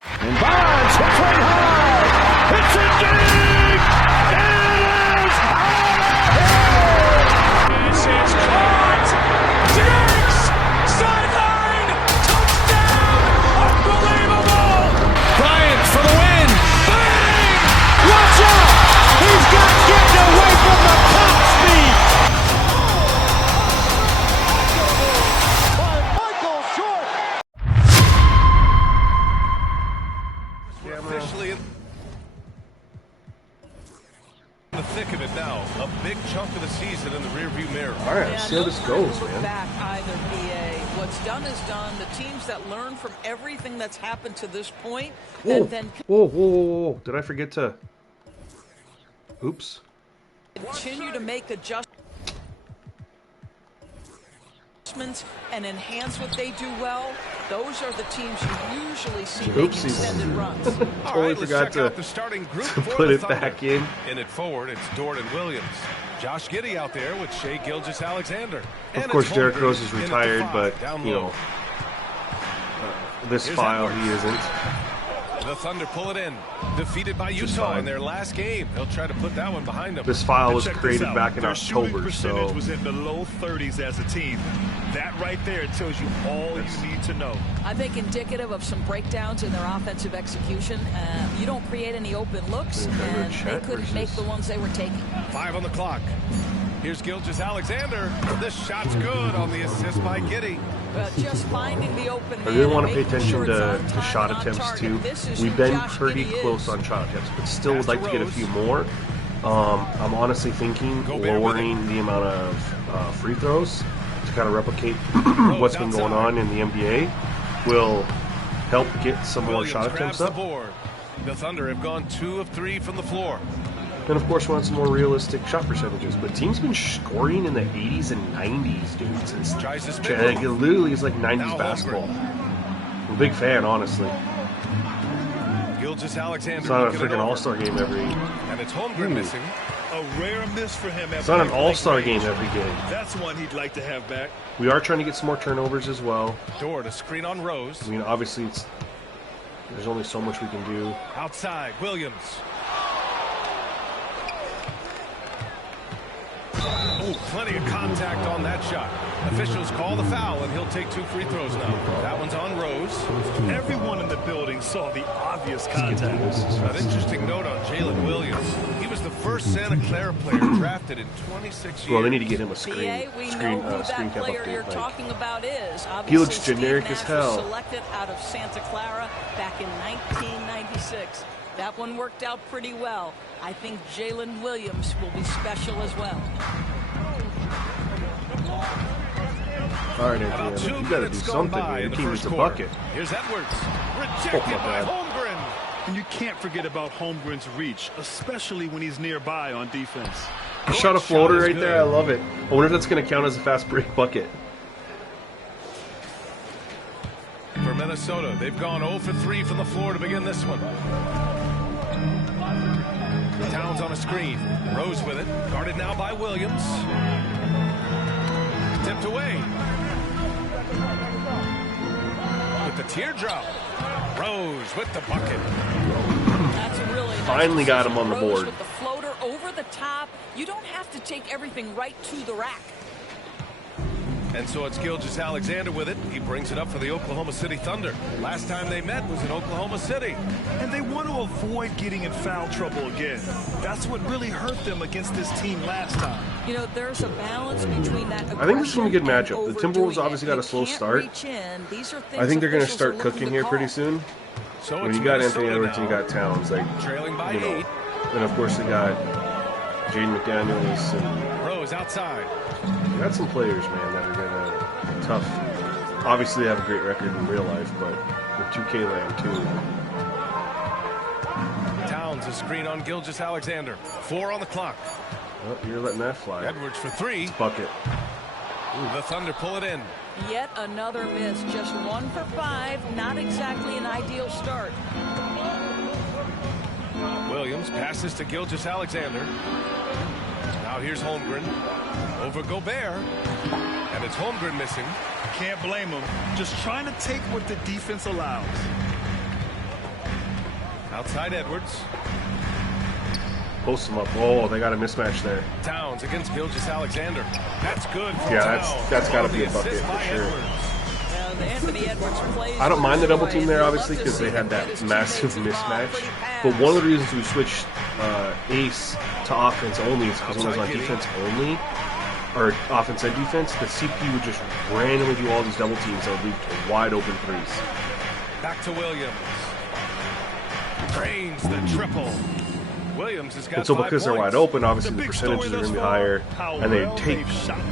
And Bonds hits right high. It's a deep. It is out of here. This is caught. Diggs. Sideline. Touchdown. Unbelievable. Bryant for the win. Bang. Watch out. He's got getting away from the top speed. Officially in the thick of it now. A big chunk of the season in the rearview mirror. All right, let's see how this goes, man. Back either, PA. What's done is done. The teams that learn from everything that's happened to this point, Whoa, and then whoa. Did I forget to... Oops. continue to make adjustments and enhance what they do well, those are the teams you usually see make extended runs. Totally forgot to put it back in. In it forward, it's Dort and Williams. Josh Giddey out there with Shea Gilgeous-Alexander. Of course, Derrick Rose is retired, but, you know, this file he isn't. The Thunder pull it in. Defeated by Utah in their last game. They'll try to put that one behind them. This file was created back in October, so... was in the low 30s as a team. That right there tells you all you need to know. I think indicative of some breakdowns in their offensive execution. You don't create any open looks, and they couldn't make the ones they were taking. 5 on the clock. Here's Gilgeous-Alexander. This shot's good on the assist by Giddey. Just finding the open I really want to pay attention to shot attempts too. We've been pretty close on shot attempts, but still would like to get a few more. I'm honestly thinking lowering the amount of free throws to kind of replicate what's been going on in the NBA will help get some more shot attempts up. The Thunder have gone 2 of 3 from the floor. And of course, we want some more realistic shot percentages. But teams been scoring in the 80s and 90s, dude. Since it literally is like 90s basketball. I'm a big fan, honestly. Gilgeous-Alexander. It's not a freaking All-Star game every. And it's Holmgren missing. A rare miss for him. It's not an All-Star game every game. That's one he'd like to have back. We are trying to get some more turnovers as well. Dort a screen on Rose. I mean, obviously, there's only so much we can do. Outside, Williams. Oh, plenty of contact on that shot. Officials call the foul, and he'll take 2 free throws now. That one's on Rose. Everyone in the building saw the obvious contact. An interesting note on Jalen Williams. He was the first Santa Clara player drafted in 26 years. Well, they need to get him a screen cap You're update. talking about is he looks generic as hell. Selected out of Santa Clara back in 1996. That one worked out pretty well. I think Jalen Williams will be special as well. All right, Anthony, you got to do something here. Your team needs a bucket. Here's Edwards. Rejected by Holmgren. And you can't forget about Holmgren's reach, especially when he's nearby on defense. He shot a floater right there. I love it. I wonder if that's going to count as a fast break bucket. For Minnesota, they've gone 0 for 3 from the floor to begin this one. Towns on a screen. Rose with it. Guarded now by Williams. Tipped away. With the teardrop. Rose with the bucket. That's a really Finally got him on the board. With the floater over the top. You don't have to take everything right to the rack. And so it's Gilgeous-Alexander with it. He brings it up for the Oklahoma City Thunder. Last time they met was in Oklahoma City. And they want to avoid getting in foul trouble again. That's what really hurt them against this team last time. You know, there's a balance between that. I think this is going to be a good matchup. The Timberwolves obviously got a slow start. I think they're going to start cooking here pretty soon. So when you got Anthony Edwards and you got Towns, like, trailing by 8. And of course they got Jaden McDaniels and Rose outside. They got some players, man, that are gonna be tough. Obviously, they have a great record in real life, but with 2K land too. Towns a screen on Gilgeous-Alexander. 4 on the clock. Oh, you're letting that fly. Edwards for 3. It's bucket. Ooh. The Thunder pull it in. Yet another miss. Just 1 for 5. Not exactly an ideal start. Williams passes to Gilgeous-Alexander. Now here's Holmgren. Over Gobert. And it's Holmgren missing. Can't blame him. Just trying to take what the defense allows. Outside Edwards. Post him up. Oh, they got a mismatch there. Towns against Gilgeous-Alexander. That's good for Yeah, Towns. that's got to be a The bucket assist for by sure. The Anthony Edwards plays I don't mind the double joy, team and there, you'd obviously, love to because they see had him that get his massive teammates involved, mismatch. but he passed. But one of the reasons we switched Ace to offense only is because when it was on defense only, or offense and defense, the CP would just randomly do all these double teams that would lead to wide open threes. Back to Williams. Drains the triple. Williams has got And so 5 because they're points. wide open, obviously the percentages are going to be higher, and they take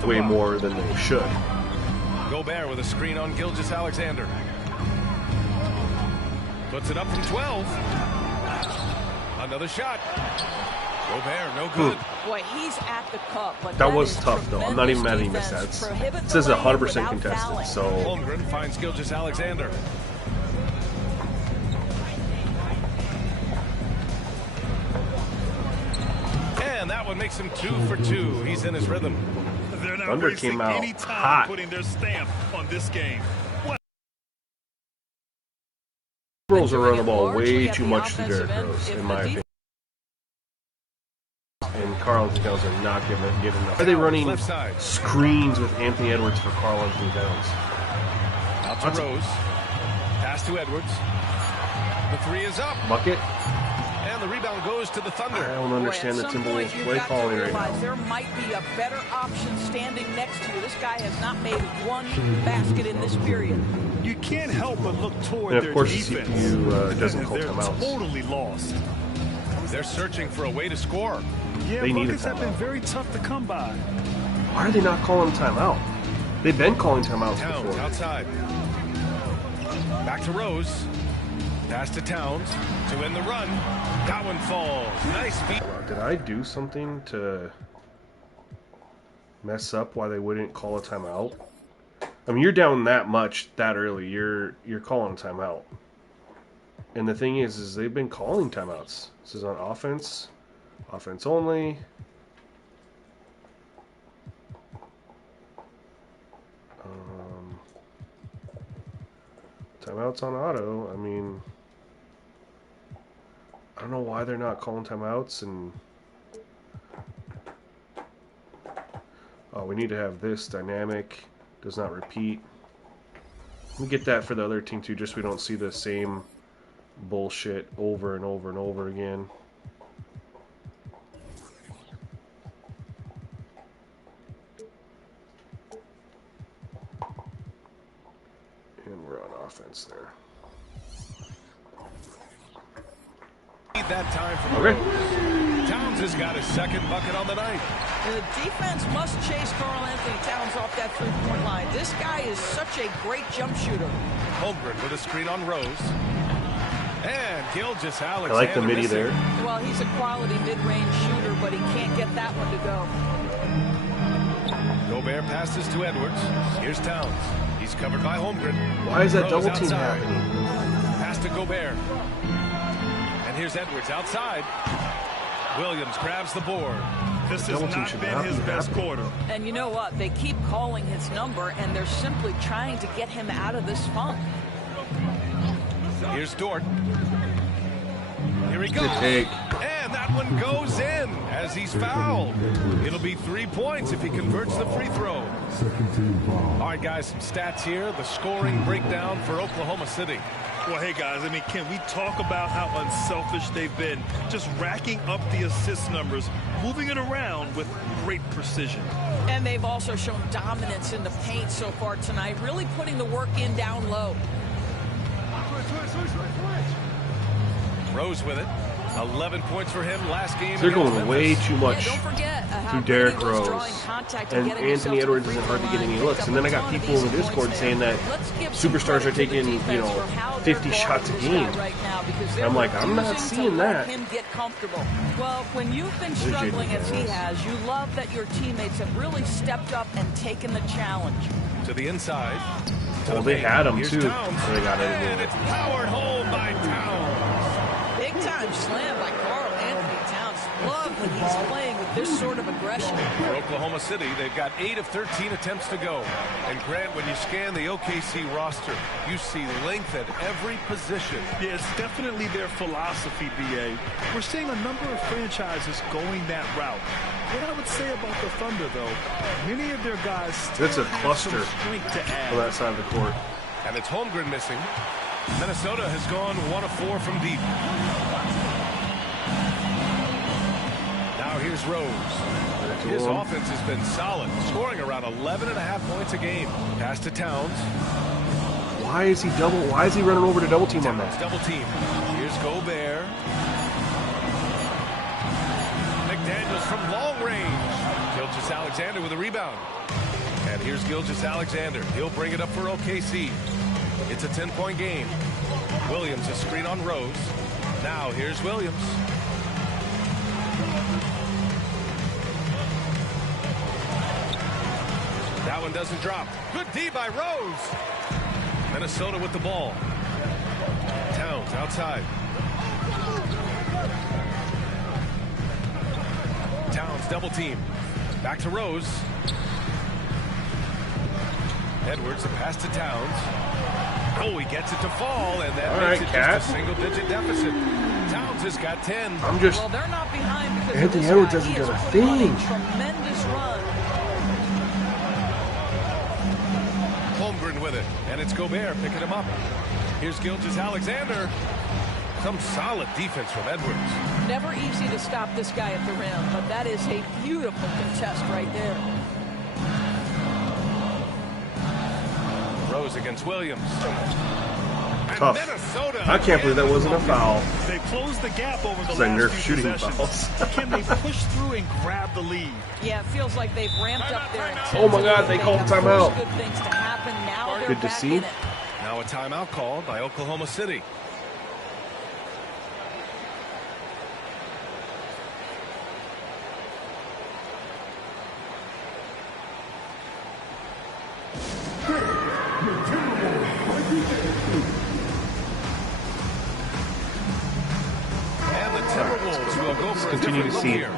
way more than they should. Gobert with a screen on Gilgeous-Alexander. Puts it up from 12. Another shot. Gobert, no good. Boy, he's at the cup. But That was is tough, though. I'm not even mad at any tremendous missed defense. It says 100% Prohibit the lane contested, without so Holmgren finds Gilgeous-Alexander. And that one makes him 2 for 2. He's in his rhythm. They're not Thunder wasting came out any time hot. putting their stamp on this game. Timberwolves are running the ball Largely way at too the much through offensive Derrick end. Rose, If in the my opinion. And Karl Anthony Towns are not getting enough. Why are they running Left side. screens with Anthony Edwards for Karl Anthony Towns? Out to Rose. Pass to Edwards. The 3 is up. Bucket? And the rebound goes to the Thunder. I don't understand the Boy, at some point, Timberwolves you've play got to calling right realize now. there might be a better option standing next to you. This guy has not made one basket in this period. You can't help but look toward And of their course the defense. CPU doesn't call They're timeouts. totally lost. They're searching for a way to score. Yeah, They need a buckets have been timeout. very tough to come by. Why are they not calling timeout? They've been calling timeouts Towns before. outside. Back to Rose. Pass to Towns to end the run. That one falls. Nice feet. Did I do something to mess up why they wouldn't call a timeout? I mean, you're down that much that early. You're calling a timeout. And the thing is they've been calling timeouts. This is on offense only. Timeouts on auto. I mean, I don't know why they're not calling timeouts. And oh, we need to have this dynamic does not repeat. We get that for the other team too, just so we don't see the same bullshit over and over and over again. And we're on offense there. Need that time from Okay. Rose. Towns has got his second bucket on the night. The defense must chase Karl Anthony Towns off that three-point line. This guy is such a great jump shooter. Holmgren with a screen on Rose. And Gilgeous-Alexander. I like the midi missing. there. Well, he's a quality mid-range shooter, but he can't get that one to go. Gobert passes to Edwards. Here's Towns. He's covered by Holmgren. Why is that Rose double team outside. happening? Pass to Gobert. And here's Edwards outside. Williams grabs the board. This has Double team not should been not his be best happening. quarter. And you know what? They keep calling his number, and they're simply trying to get him out of this funk. Here's Dort. Here he goes. Good take. And that one goes in as he's fouled. It'll be 3 points if he converts the free throw. All right, guys, some stats here. The scoring breakdown for Oklahoma City. Well, hey, guys, I mean, can we talk about how unselfish they've been? Just racking up the assist numbers, moving it around with great precision. And they've also shown dominance in the paint so far tonight, really putting the work in down low. Rose with it. 11 points for him last game. They're against going way Memphis. too much Yeah, don't forget to Derrick Rose. And Anthony Edwards isn't hardly getting any looks. And then I got people in the Discord saying that superstars are taking, 50 shots a game. I'm like, I'm not seeing that. Him get comfortable. Well, when you've been struggling as he has, you love that your teammates have really stepped up and taken the challenge. To the inside. Well, they had him Here's too. Towns. So they got it. And it's powered home by Towns. Big time slam by Karl Anthony Towns. love when he's playing with this sort of aggression. For Oklahoma City, they've got 8 of 13 attempts to go. And Grant, when you scan the OKC roster, you see length at every position. Yeah, it's definitely their philosophy, BA. We're seeing a number of franchises going that route. What I would say about the Thunder, though, many of their guys still That's a have cluster some strength to add. on that side of the court. And it's Holmgren missing. Minnesota has gone 1 of 4 from deep. Now here's Rose. His offense has been solid, scoring around 11.5 points a game. Pass to Towns. Why is he running over to double team on that? Double team. Here's Gobert. McDaniels from long range. Gilgeous-Alexander with a rebound. And here's Gilgeous-Alexander. He'll bring it up for OKC. It's a 10-point game. Williams a screen on Rose. Now here's Williams. That one doesn't drop. Good D by Rose. Minnesota with the ball. Towns outside. Towns double team. Back to Rose. Edwards, a pass to Towns. Oh, he gets it to fall, and that makes it just a single-digit deficit. Towns has got 10. Well, they're not behind because Anthony Edwards hasn't done a thing. Tremendous run. Holmgren with it, and it's Gobert picking him up. Here's Gilgeous-Alexander. Some solid defense from Edwards. Never easy to stop this guy at the rim, but that is a beautiful contest right there. Rose against Williams. Tough. I can't believe that wasn't a foul. They closed the gap over the Like last Nerf few shooting possessions. fouls. Can they push through and grab the lead? Yeah, it feels like they've ramped up their intensity. Oh my God, they called timeout. Good things to happen. Now they're Good to back see. in it. Now a timeout called by Oklahoma City. Timberwolves will go for continue to see. here.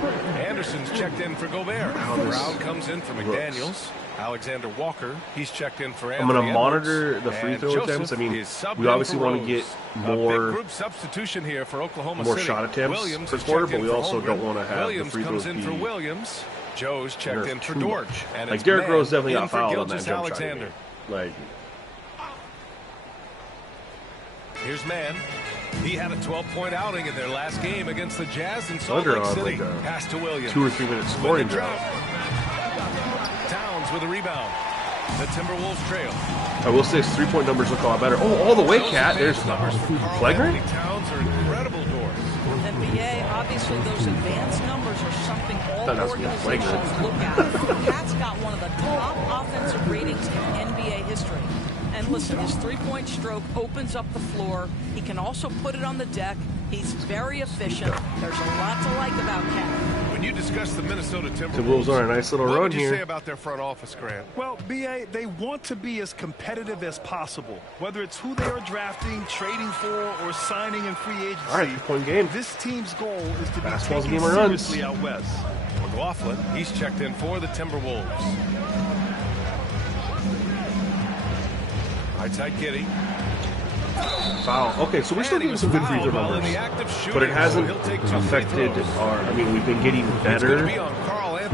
Anderson's checked in for Gobert. Brown comes in for McDaniels. Alexander Walker, he's checked in for Anthony I'm going to monitor Edwards. the free And throw Joseph attempts. I mean, is subbed we in obviously for want to Rose. get A more big group substitution here for Oklahoma more City. shot attempts Williams per is quarter, checked but in we for also Holmgren. don't want to have Williams the free comes throws in for be Williams. Joe's checked in for too Dortch. much. And Like it's Derrick Mann Rose definitely in got for fouled on that jump shot. Gilgeous-Alexander. Like, Here's Mann. He had a 12-point outing in their last game against the Jazz in Salt Thunder Lake on City. like a Pass to Williams. 2 or 3 minute scoring With the drought. Towns with a rebound. The Timberwolves trail. I will say his 3-point numbers look a lot better. Oh, all the way, Cat. There's numbers for Karl flagrant. Anthony Towns are incredible doors. NBA, obviously those advanced numbers are something all That has to be organizations flagrant. look at. Pat's got one of the top offensive ratings in NBA history. And listen, his three-point stroke opens up the floor. He can also put it on the deck. He's very efficient. There's a lot to like about Cat. When you discuss the Minnesota The Timberwolves, Wolves are on a nice little what run would you say here. about their front office, Grant? Well, BA, they want to be as competitive as possible. Whether it's who they are drafting, trading for, or signing in free agency. All right, 2-point game. This team's goal is to be Basketball's a taken game of runs. seriously out west. McLaughlin, he's checked in for the Timberwolves. Right side Giddy. Foul. Okay, so we're still getting some good free throw numbers. But it hasn't affected our, I mean, we've been getting better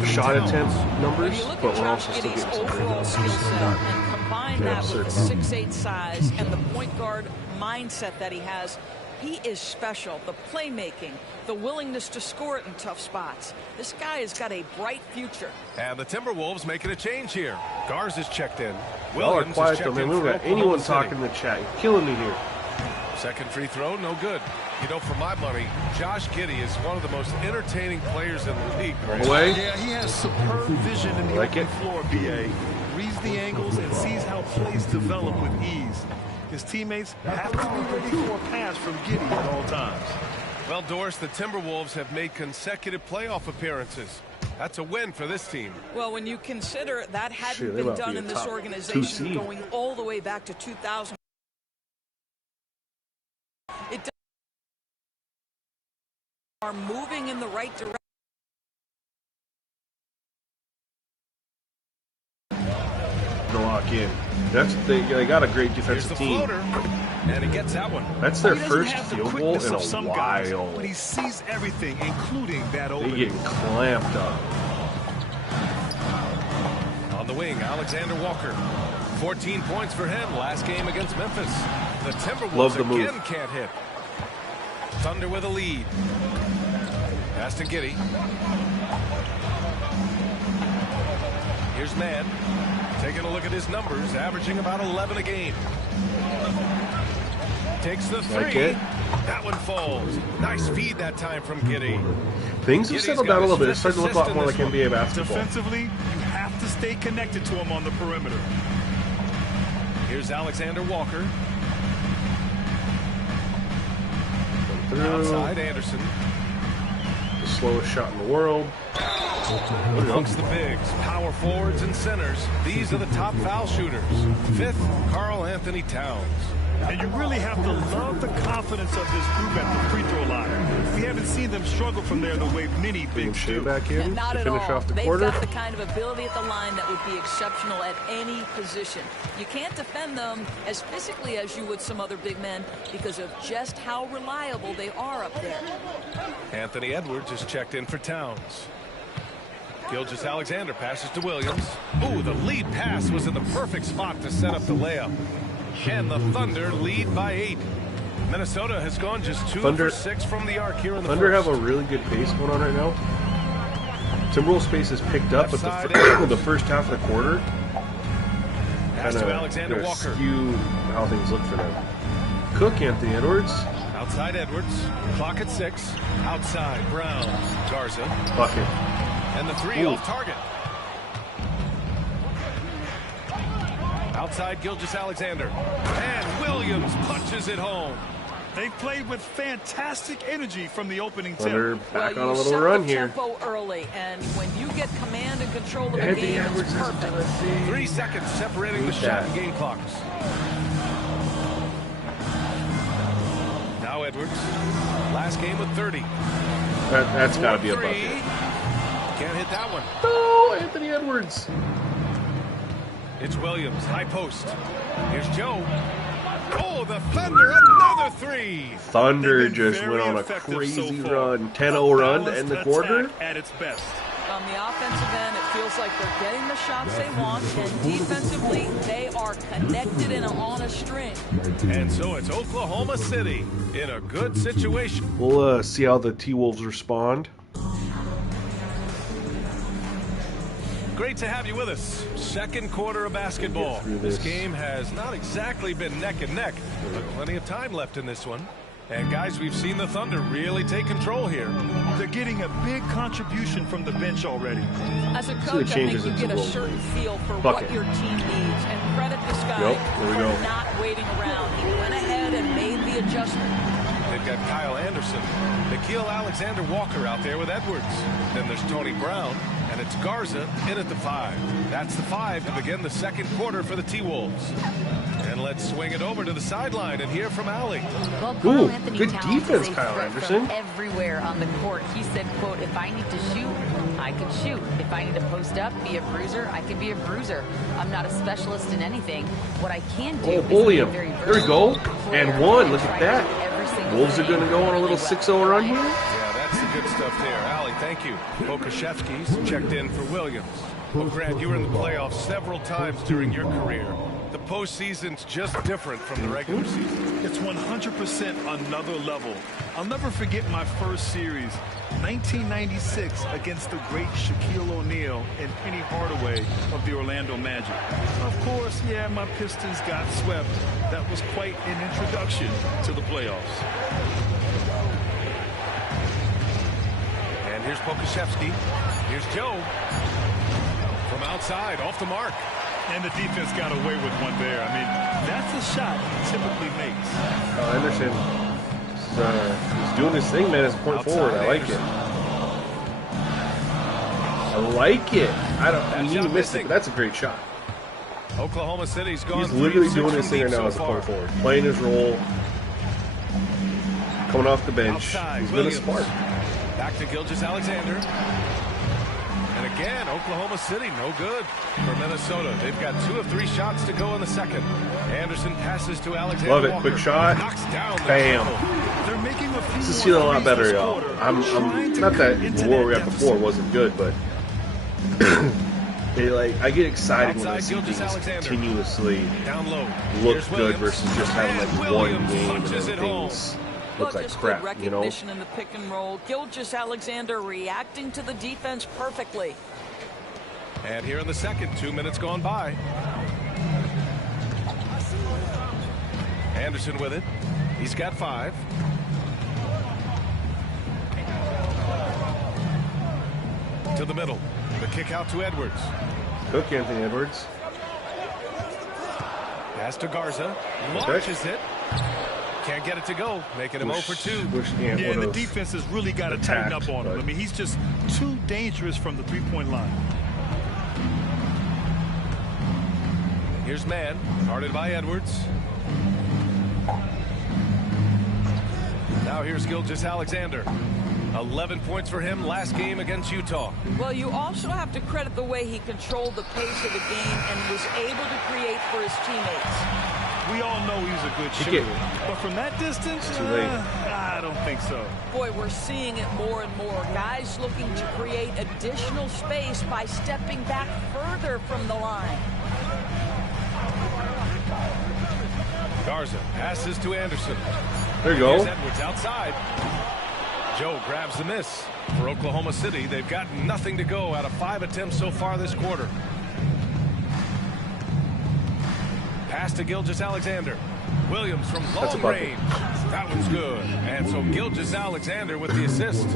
shot attempt numbers, When you look but at we're Josh also still Giddey's getting some free overall throws. skill set and combine Yeah, that with the certainly. 6'8" size and the point guard mindset that he has, he is special. The playmaking, the willingness to score it in tough spots. This guy has got a bright future. And the Timberwolves making a change here. Garz is checked in. Y'all are Williams is quiet though, checked man. in We don't for got anyone Oklahoma City. talking in the chat. You're killing me here. Second free throw, no good. You know, for my money, Josh Giddey is one of the most entertaining players in the league. Grant. Away. Yeah, he has superb vision in the Like open it. floor, BA. Reads the angles and sees how plays develop with ease. His teammates have to be ready for a pass from Giddey at all times. Well, Doris, the Timberwolves have made consecutive playoff appearances. That's a win for this team. Well, when you consider that hadn't Shit, they been might be done a in this top 2 organization seed. going all the way back to 2000. It are moving in the right direction. lock in. They got a great Here's defensive the team. floater, and he gets that one. That's their He doesn't first have the field goal quickness in of a some guys, while. but he sees everything, including that They opening. getting clamped up. On the wing, Alexander Walker. 14 points for him last game against Memphis. The Timberwolves Love the move. again can't hit. Thunder with a lead. Pass to Giddey. Here's Mann. Taking a look at his numbers, averaging about 11 a game. Takes the three. Like it. That one falls. Nice feed that time from Giddey. Things have Giddey's settled got down a little his bit. It's starting to look a fifth lot more like assist in this NBA basketball. Defensively, you have to stay connected to him on the perimeter. Here's Alexander Walker. Through. Outside Anderson. The slowest shot in the world. Amongst the bigs, power forwards, and centers, these are the top foul shooters. Fifth, Karl Anthony Towns. And you really have to love the confidence of this group at the free throw line. We haven't seen them struggle from there the way many Boom bigs Shea do. back in Not to at finish all. off the They've quarter. got the kind of ability at the line that would be exceptional at any position. You can't defend them as physically as you would some other big men because of just how reliable they are up there. Anthony Edwards is checked in for Towns. Gilgeous Alexander passes to Williams. Ooh, the lead pass was in the perfect spot to set up the layup. And the Thunder lead by 8. Minnesota has gone just 2 for 6 from the arc here in the Thunder first. have a really good pace going on right now. Timberwolves pace has picked up, but the first half of the quarter Pass kind to of Alexander Walker. skew how things look for them. Cook, Anthony Edwards, Outside Edwards. Clock at 6. Outside Brown. Garza. bucket. And the three Ooh. off target. Outside Gilgeous Alexander. And Williams punches it home. They played with fantastic energy from the opening Thunder tip. back Well, on a you little set run the here. tempo early, and when you get command and control of the Anthony game, Edwards it's has perfect. done a thing. 3 seconds separating the Beat shot that. and game clocks. Now Edwards. Last game with 30. That's got to be a 4-3. bucket. Can't hit that one. No, Anthony Edwards. It's Williams. High post. Here's Joe. Oh, the Thunder. Another 3. Thunder They've been just very went on a effective crazy so far. run. 10-0 run to Balanced end the quarter. attack at its best. On the offensive end, it feels like they're getting the shots they want, and defensively, they are connected and on a string. And so it's Oklahoma City in a good situation. We'll see how the T-Wolves respond. Great to have you with us. Second quarter of basketball. through This this. game has not exactly been neck and neck, but plenty of time left in this one. And guys, we've seen the Thunder really take control here. They're getting a big contribution from the bench already. As a the coach, I think changes you into get a role. certain feel for Bucket. what your team needs, and credit this guy Yep, there we for go. not waiting around. He went ahead and made the adjustment. They've got Kyle Anderson, Nickeil Alexander-Walker out there with Edwards. Then there's Tony Brown, and it's Garza in at the 5. That's the 5 to begin the second quarter for the T-Wolves. And let's swing it over to the sideline and hear from Allie. Well, Ooh, Karl Anthony good Towns defense, is a Kyle threat Anderson. from everywhere on the court. He said, quote, if I need to shoot, I can shoot. If I need to post up, be a bruiser, I can be a bruiser. I'm not a specialist in anything. What I can do Oh, is bully be a him. very There we go. versatile player And one. Look try at to that. do every single Wolves are thing going to go on a little really 6-0 well. run here. Yeah, that's the good stuff there. Allie, thank you. Pokashevsky's checked in for Williams. Well, Grant, you were in the playoffs several times during your career. The postseason's just different from the regular season. It's 100% another level. I'll never forget my first series, 1996, against the great Shaquille O'Neal and Penny Hardaway of the Orlando Magic. Of course, yeah, my Pistons got swept. That was quite an introduction to the playoffs. And here's Pokashevsky. Here's Joe. From outside, off the mark. And the defense got away with one there. I mean, that's a shot he typically makes. I understand. He's doing his thing, man. As a point Outside forward, I like it. Anderson. I like it. I That don't. He shot missed missing. it, but that's a great shot. Oklahoma City's gone He's 3 literally of 6 doing from his thing right deep now as so a far. point forward, playing his role, coming off the bench. Outside, He's been a Williams. spark. Back to Gilgeous Alexander. And And again, Oklahoma City, no good for Minnesota. They've got 2 of 3 shots to go in the second. Anderson passes to Alexander Love it. Walker. Quick shot. Knocks down the Bam. triple. They're making a few This is more feeling a lot threes better, this y'all. quarter, I'm trying to not that cut into the war that we had before deficit. wasn't good, but I get excited when I see Outside, things Gilgeous-Alexander. continuously Down low. look Here's good Williams. versus just having like And one Williams game and punches then it home. things Well, look like just crap, good you know? recognition in the pick and roll. Gilgeous-Alexander reacting to the defense perfectly. And here in the second, 2 minutes gone by. Anderson with it. He's got 5. To the middle. The kick out to Edwards. Cook Anthony Edwards. Pass to Garza. Launches it. Can't get it to go. Making him 0 for 2. Wish Ant Yeah, the would've defense has really got to tighten attacked, up on him. but- I mean, he's just too dangerous from the three-point line. Here's Man. Guarded by Edwards. Now here's Gilgeous-Alexander. 11 points for him last game against Utah. Well, you also have to credit the way he controlled the pace of the game and was able to create for his teammates. We all know he's a good Kick shooter, it. but from that distance, It's too late. I don't think so. Boy, we're seeing it more and more. Guys looking to create additional space by stepping back further from the line. Garza passes to Anderson. There you go. Here's Edwards outside. Joe grabs the miss. For Oklahoma City, they've got nothing to go out of 5 attempts so far this quarter. Pass to Gilgeous-Alexander. Williams from That's a long bucket. range. That one's good. And so Gilgeous-Alexander with the assist.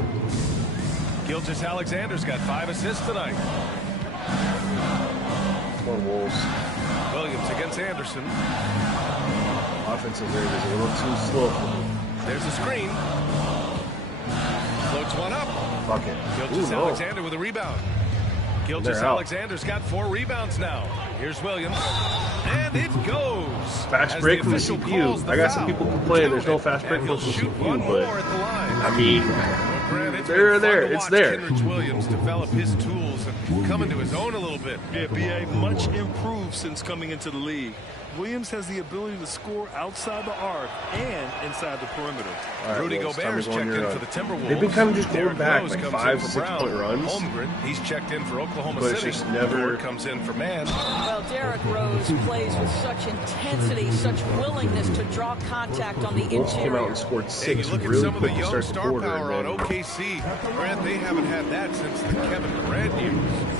Gilgeous-Alexander's got 5 assists tonight. Come on, Wolves. Williams against Anderson. Offensive rate is a little too slow for me. There's a screen. Floats one up. Fuck it. Ooh, no. Gilgeous-Alexander with a rebound. They're out. Gilgeous-Alexander's got 4 rebounds now. Here's Williams. And it goes. Fast As break from the official CPU. calls the I got some foul. people complaining there's no fast break And from he'll the shoot CPU, one but more at the line. I mean, Grant, it's they're been fun there. to It's watch there. Kenrich Williams develop his tools and come into his own a little bit. Yeah, B.A. much improved since coming into the league. Williams has the ability to score outside the arc and inside the perimeter. all right, Rudy Wolves, time Gobert's to go on checked your in run. for the Timberwolves. They've been kind of just going Derrick back, Rose like comes 5, in for 6 Brown. point runs. Holmgren, he's checked in for Oklahoma But it's City. just never- Ford comes in for Man. Well, Derrick Rose plays with such intensity, such willingness to draw contact on the Wolves came out interior. and scored Hey, you 6 look at really some of the quick to young start the star quarter. power on And then OKC. Grant, they haven't had that since the Kevin Durant years.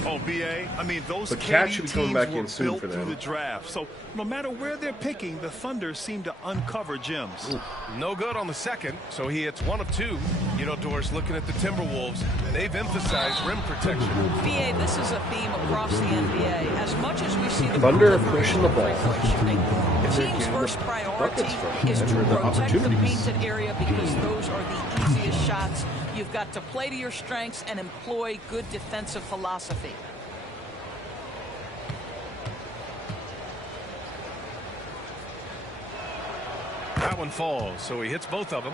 Oh, B.A., I mean, those But Cat KD should be coming teams back were in soon built for them. through the draft. So no matter where they're picking, the Thunder seem to uncover gems. No good on the second, so he hits 1 of 2. You know, Doris, looking at the Timberwolves, they've emphasized rim protection. BA, this is a theme across the NBA. As much as we see the Thunder proliferation pushing the of ball. three-point shooting, the they're team's getting first the priority buckets from is it to and the protect the opportunities. painted area because those are the easiest shots. You've got to play to your strengths and employ good defensive philosophy. That one falls, so he hits both of them.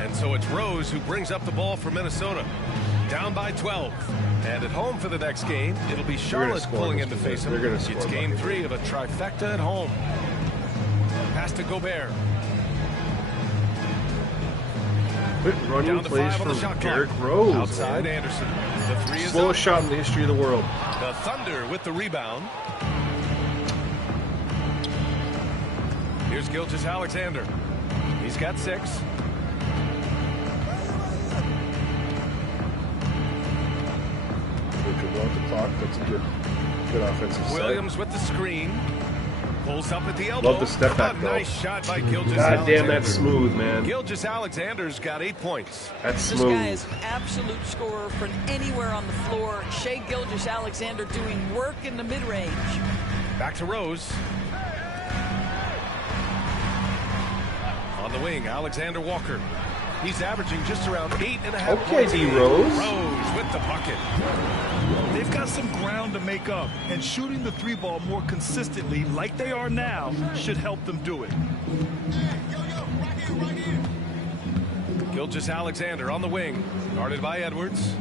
And so it's Rose who brings up the ball for Minnesota. Down by 12. And at home for the next game, it'll be Charlotte score pulling this in to game. face him. They're gonna score It's a game bucket. 3 of a trifecta at home. Pass to Gobert. quick running Down to plays 5 on the from shot Derrick clock. Rose. Outside Man. Anderson. The 3 is Slowest up. shot in the history of the world. The Thunder with the rebound. Here's Gilgeous-Alexander. He's got 6. They dribble out the clock. That's a good offensive Williams with the screen. Pulls up at the elbow. Love the step back, A though. nice shot by set. Gilgeous-Alexander. God damn, that's smooth, man. Gilgeous-Alexander's got 8 points. That's This smooth. guy is an absolute scorer from anywhere on the floor. Shai Gilgeous-Alexander doing work in the mid-range. Back to Rose. On the wing, Alexander Walker. He's averaging just around 8.5 Okay, points a D. game. Rose. Rose with the bucket. They've got some ground to make up, and shooting the 3-ball more consistently like they are now should help them do it. Gilgeous-Alexander on the wing, guarded by Edwards.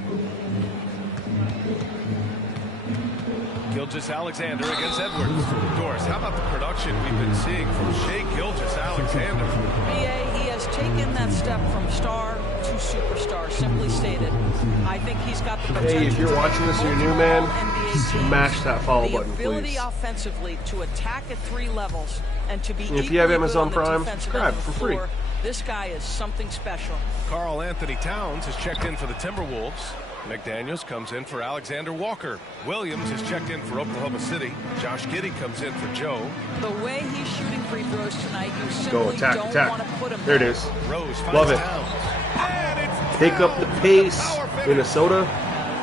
Gilgeous-Alexander against Edwards. Doris, how about the production we've been seeing from Shai Gilgeous-Alexander? BA, he has taken that step from star to superstar, simply stated. I think he's got the potential. Hey, if you're watching this and you're new, man, smash that follow button, please. The ability offensively to attack at 3 levels and to be if you have Amazon Prime, subscribe for free. This guy is something special. Karl Anthony Towns has checked in for the Timberwolves. McDaniels comes in for Alexander Walker. Williams is checked in for Oklahoma City. Josh Giddey comes in for Joe. The way he's shooting free throws tonight, you simply don't want to put him there. It is. Rose love it. Pick up the pace, Minnesota.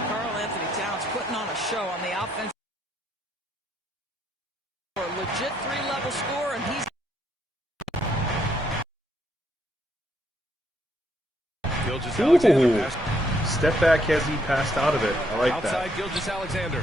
Karl Anthony Towns putting on a show on the offense. For a legit 3-level score, and he's Gilgeous-Alexander. Step back as he passed out of it. I like outside that. Gilgeous-Alexander.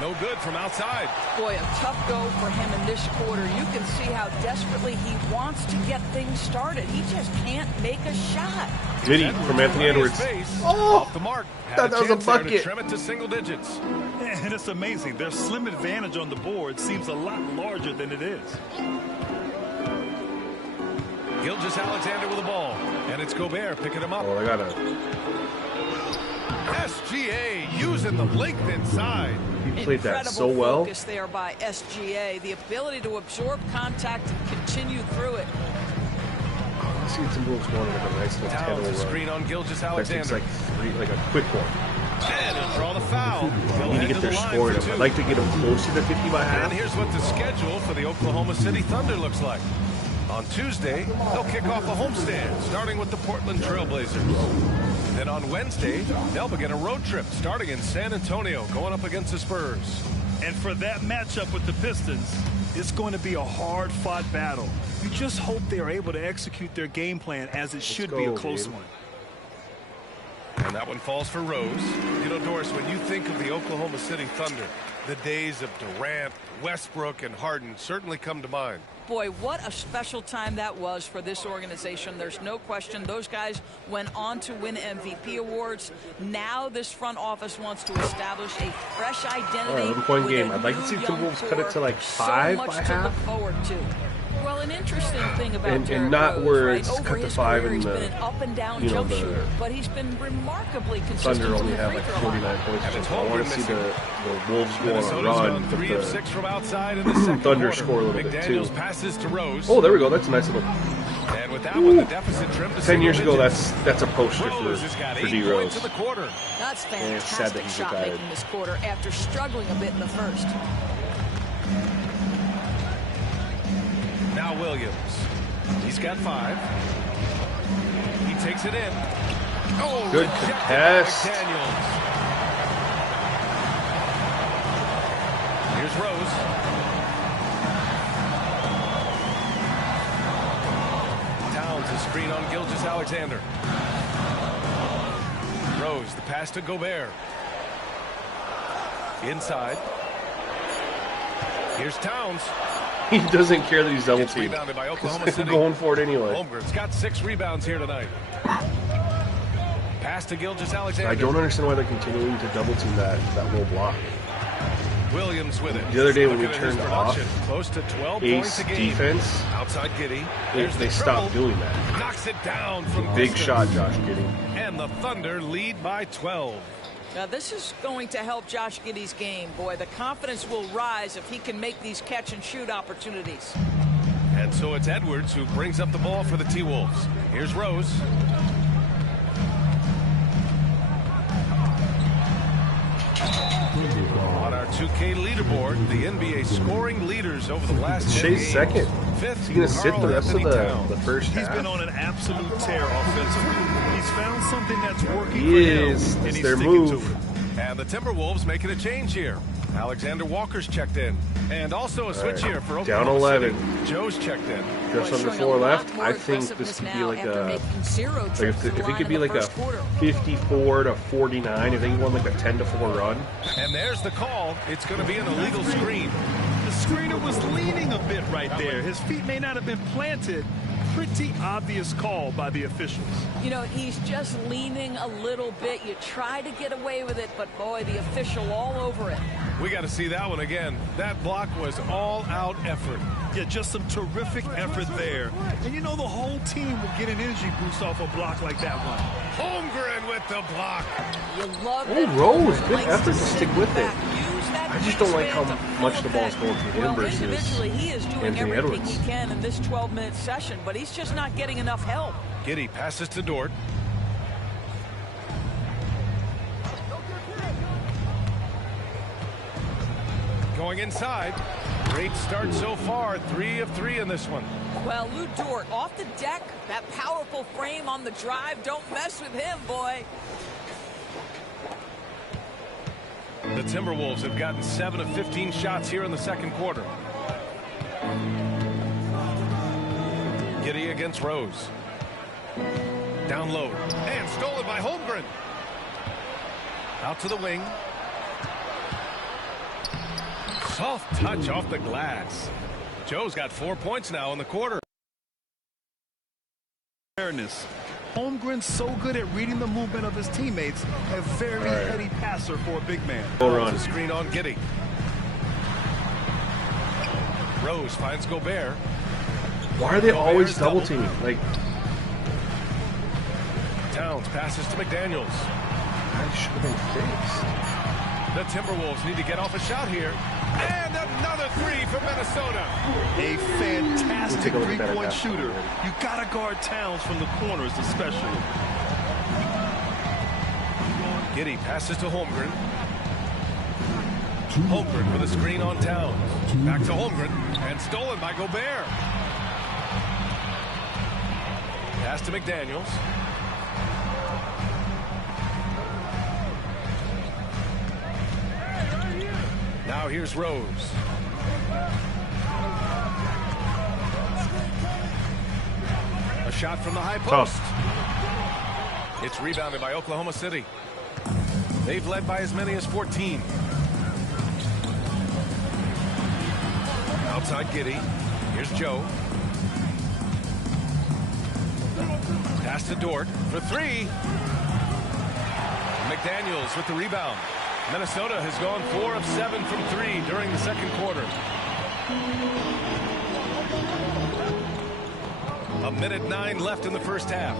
No good from outside. Boy, a tough go for him in this quarter. You can see how desperately he wants to get things started. He just can't make a shot. Midi from Anthony Edwards. Oh, off the mark. That was a bucket. Trim it to single digits. And it's amazing. Their slim advantage on the board seems a lot larger than it is. Gilgeous-Alexander with the ball. And it's Gobert picking him up. Oh, I got it. SGA using the length inside. He played that so well. Focus there by SGA. The ability to absorb contact and continue through it. I see Timberwolves going like a nice little Towns run. screen on Gilgeous-Alexander. Like a quick one. And he'll draw the foul. I need to get their score in them. I'd like to get them closer to 50 by half. And here's what the schedule for the Oklahoma City Thunder looks like. On Tuesday, they'll kick off a homestand, starting with the Portland Trailblazers. Then on Wednesday, they'll begin a road trip, starting in San Antonio, going up against the Spurs. And for that matchup with the Pistons, it's going to be a hard-fought battle. You just hope they are able to execute their game plan, as it should be a close one. And that one falls for Rose. You know, Doris, when you think of the Oklahoma City Thunder, the days of Durant, Westbrook, and Harden certainly come to mind. Boy, what a special time that was for this organization. There's no question those guys went on to win MVP awards. Now this front office wants to establish a fresh identity. All right, 11-point game. I'd like to see Timberwolves cut it to like 5 by half. So much to look forward to. Well, an interesting thing about and not Rose, where right? it's Over cut to his 5 career, in he's the, been an up and down you know, jump the shooter, but he's been remarkably consistent. Thunder only from the have free like throw line. 49 points. And it's I want to see the Wolves go on a Minnesota's run. gone 3 of 6 from outside in the second Thunder quarter. score a little bit McDaniels too. passes to Rose. Oh, there we go. That's a nice little. And with that one, the deficit trimmed to 10 years ago, digits. that's a poster Rose has got for 8 D points Rose. in the quarter. That's sad that fantastic he's shot retired. making this quarter after struggling a bit in the first. Now Williams. He's got 5. He takes it in. Oh, Good rejected by contest. McDaniels. Here's Rose. Towns a screen on Gilgeous-Alexander. Rose, the pass to Gobert. Inside. Here's Towns. He doesn't care that he's double Gets teamed. rebounded by Oklahoma He's City. going for it anyway. Holmgren's got 6 rebounds here tonight. Pass to Gilgeous-Alexander. I don't understand why they're continuing to double team that low block. Williams with it. The other day when we Looking at his turned off production, close to 12 Ace points a game. defense, Outside Giddey. they There's the stopped dribble. doing that. Knocks it down from Big distance. shot, Josh Giddey. And the Thunder lead by 12. Now, this is going to help Josh Giddey's game. Boy, the confidence will rise if he can make these catch-and-shoot opportunities. And so it's Edwards who brings up the ball for the T-Wolves. Here's Rose. On our 2K leaderboard, the NBA scoring leaders over the last 10 Shai's games. second. Fifth, Is he going to sit the rest of Karl Anthony the Towns. first He's half? been on an absolute tear offensively. He's found something that's working He for is. him, and It's he's their sticking to move. it. And the Timberwolves making a change here. Alexander Walker's checked in. And also a switch right. here for Down Oklahoma 11. City. Joe's checked in. Just Boy, under showing 4 a lot left. more I think this aggressiveness could be now like after a. making 0 Like trips to the if it line could be in the like a first quarter. 54 to 49, if they won like a 10 to 4 run. And there's the call. It's going to be an illegal screen. The screener was leaning a bit right there. His feet may not have been planted pretty obvious call by the officials. You know, he's just leaning a little bit. You try to get away with it, but boy, the official all over it. We got to see that one again. That block was all-out effort. Yeah, just some terrific effort there. And you know the whole team will get an energy boost off a block like that one. Holmgren with the block. You love Oh, it. Rose, good Likes effort to sit stick with it. back, use that I just don't like how wingspan to much fill the ball's back. going through him Well, versus individually, he is doing Anthony everything Edwards. he can in this 12-minute session, but he's just not getting enough help. Giddey passes to Dort. Going inside. Great start so far. 3 of 3 in this one. Well, Lou Dort off the deck, that powerful frame on the drive. Don't mess with him, boy. The Timberwolves have gotten 7 of 15 shots here in the second quarter. Giddey against Rose. Down low. And stolen by Holmgren. Out to the wing. Soft touch off the glass. Joe's got 4 points now in the quarter. Fairness. Holmgren's so good at reading the movement of his teammates. A very heady passer for a big man. Run. Screen on Giddey. Rose finds Gobert. Why are they always double teaming? Like, Towns passes to McDaniels. that should have been fixed. The Timberwolves need to get off a shot here. And another 3 from Minnesota. A fantastic We'll take a look at that three-point at shooter. halftime. You gotta guard Towns from the corners especially. Giddey passes to Holmgren. Holmgren with a screen on Towns. Back to Holmgren. And stolen by Gobert. Pass to McDaniels. Now here's Rose. A shot from the high post. It's rebounded by Oklahoma City. They've led by as many as 14. Outside Giddey. Here's Joe. Pass to Dort for 3. McDaniels with the rebound. Minnesota has gone 4 of 7 from 3 during the second quarter. A minute 9 left in the first half.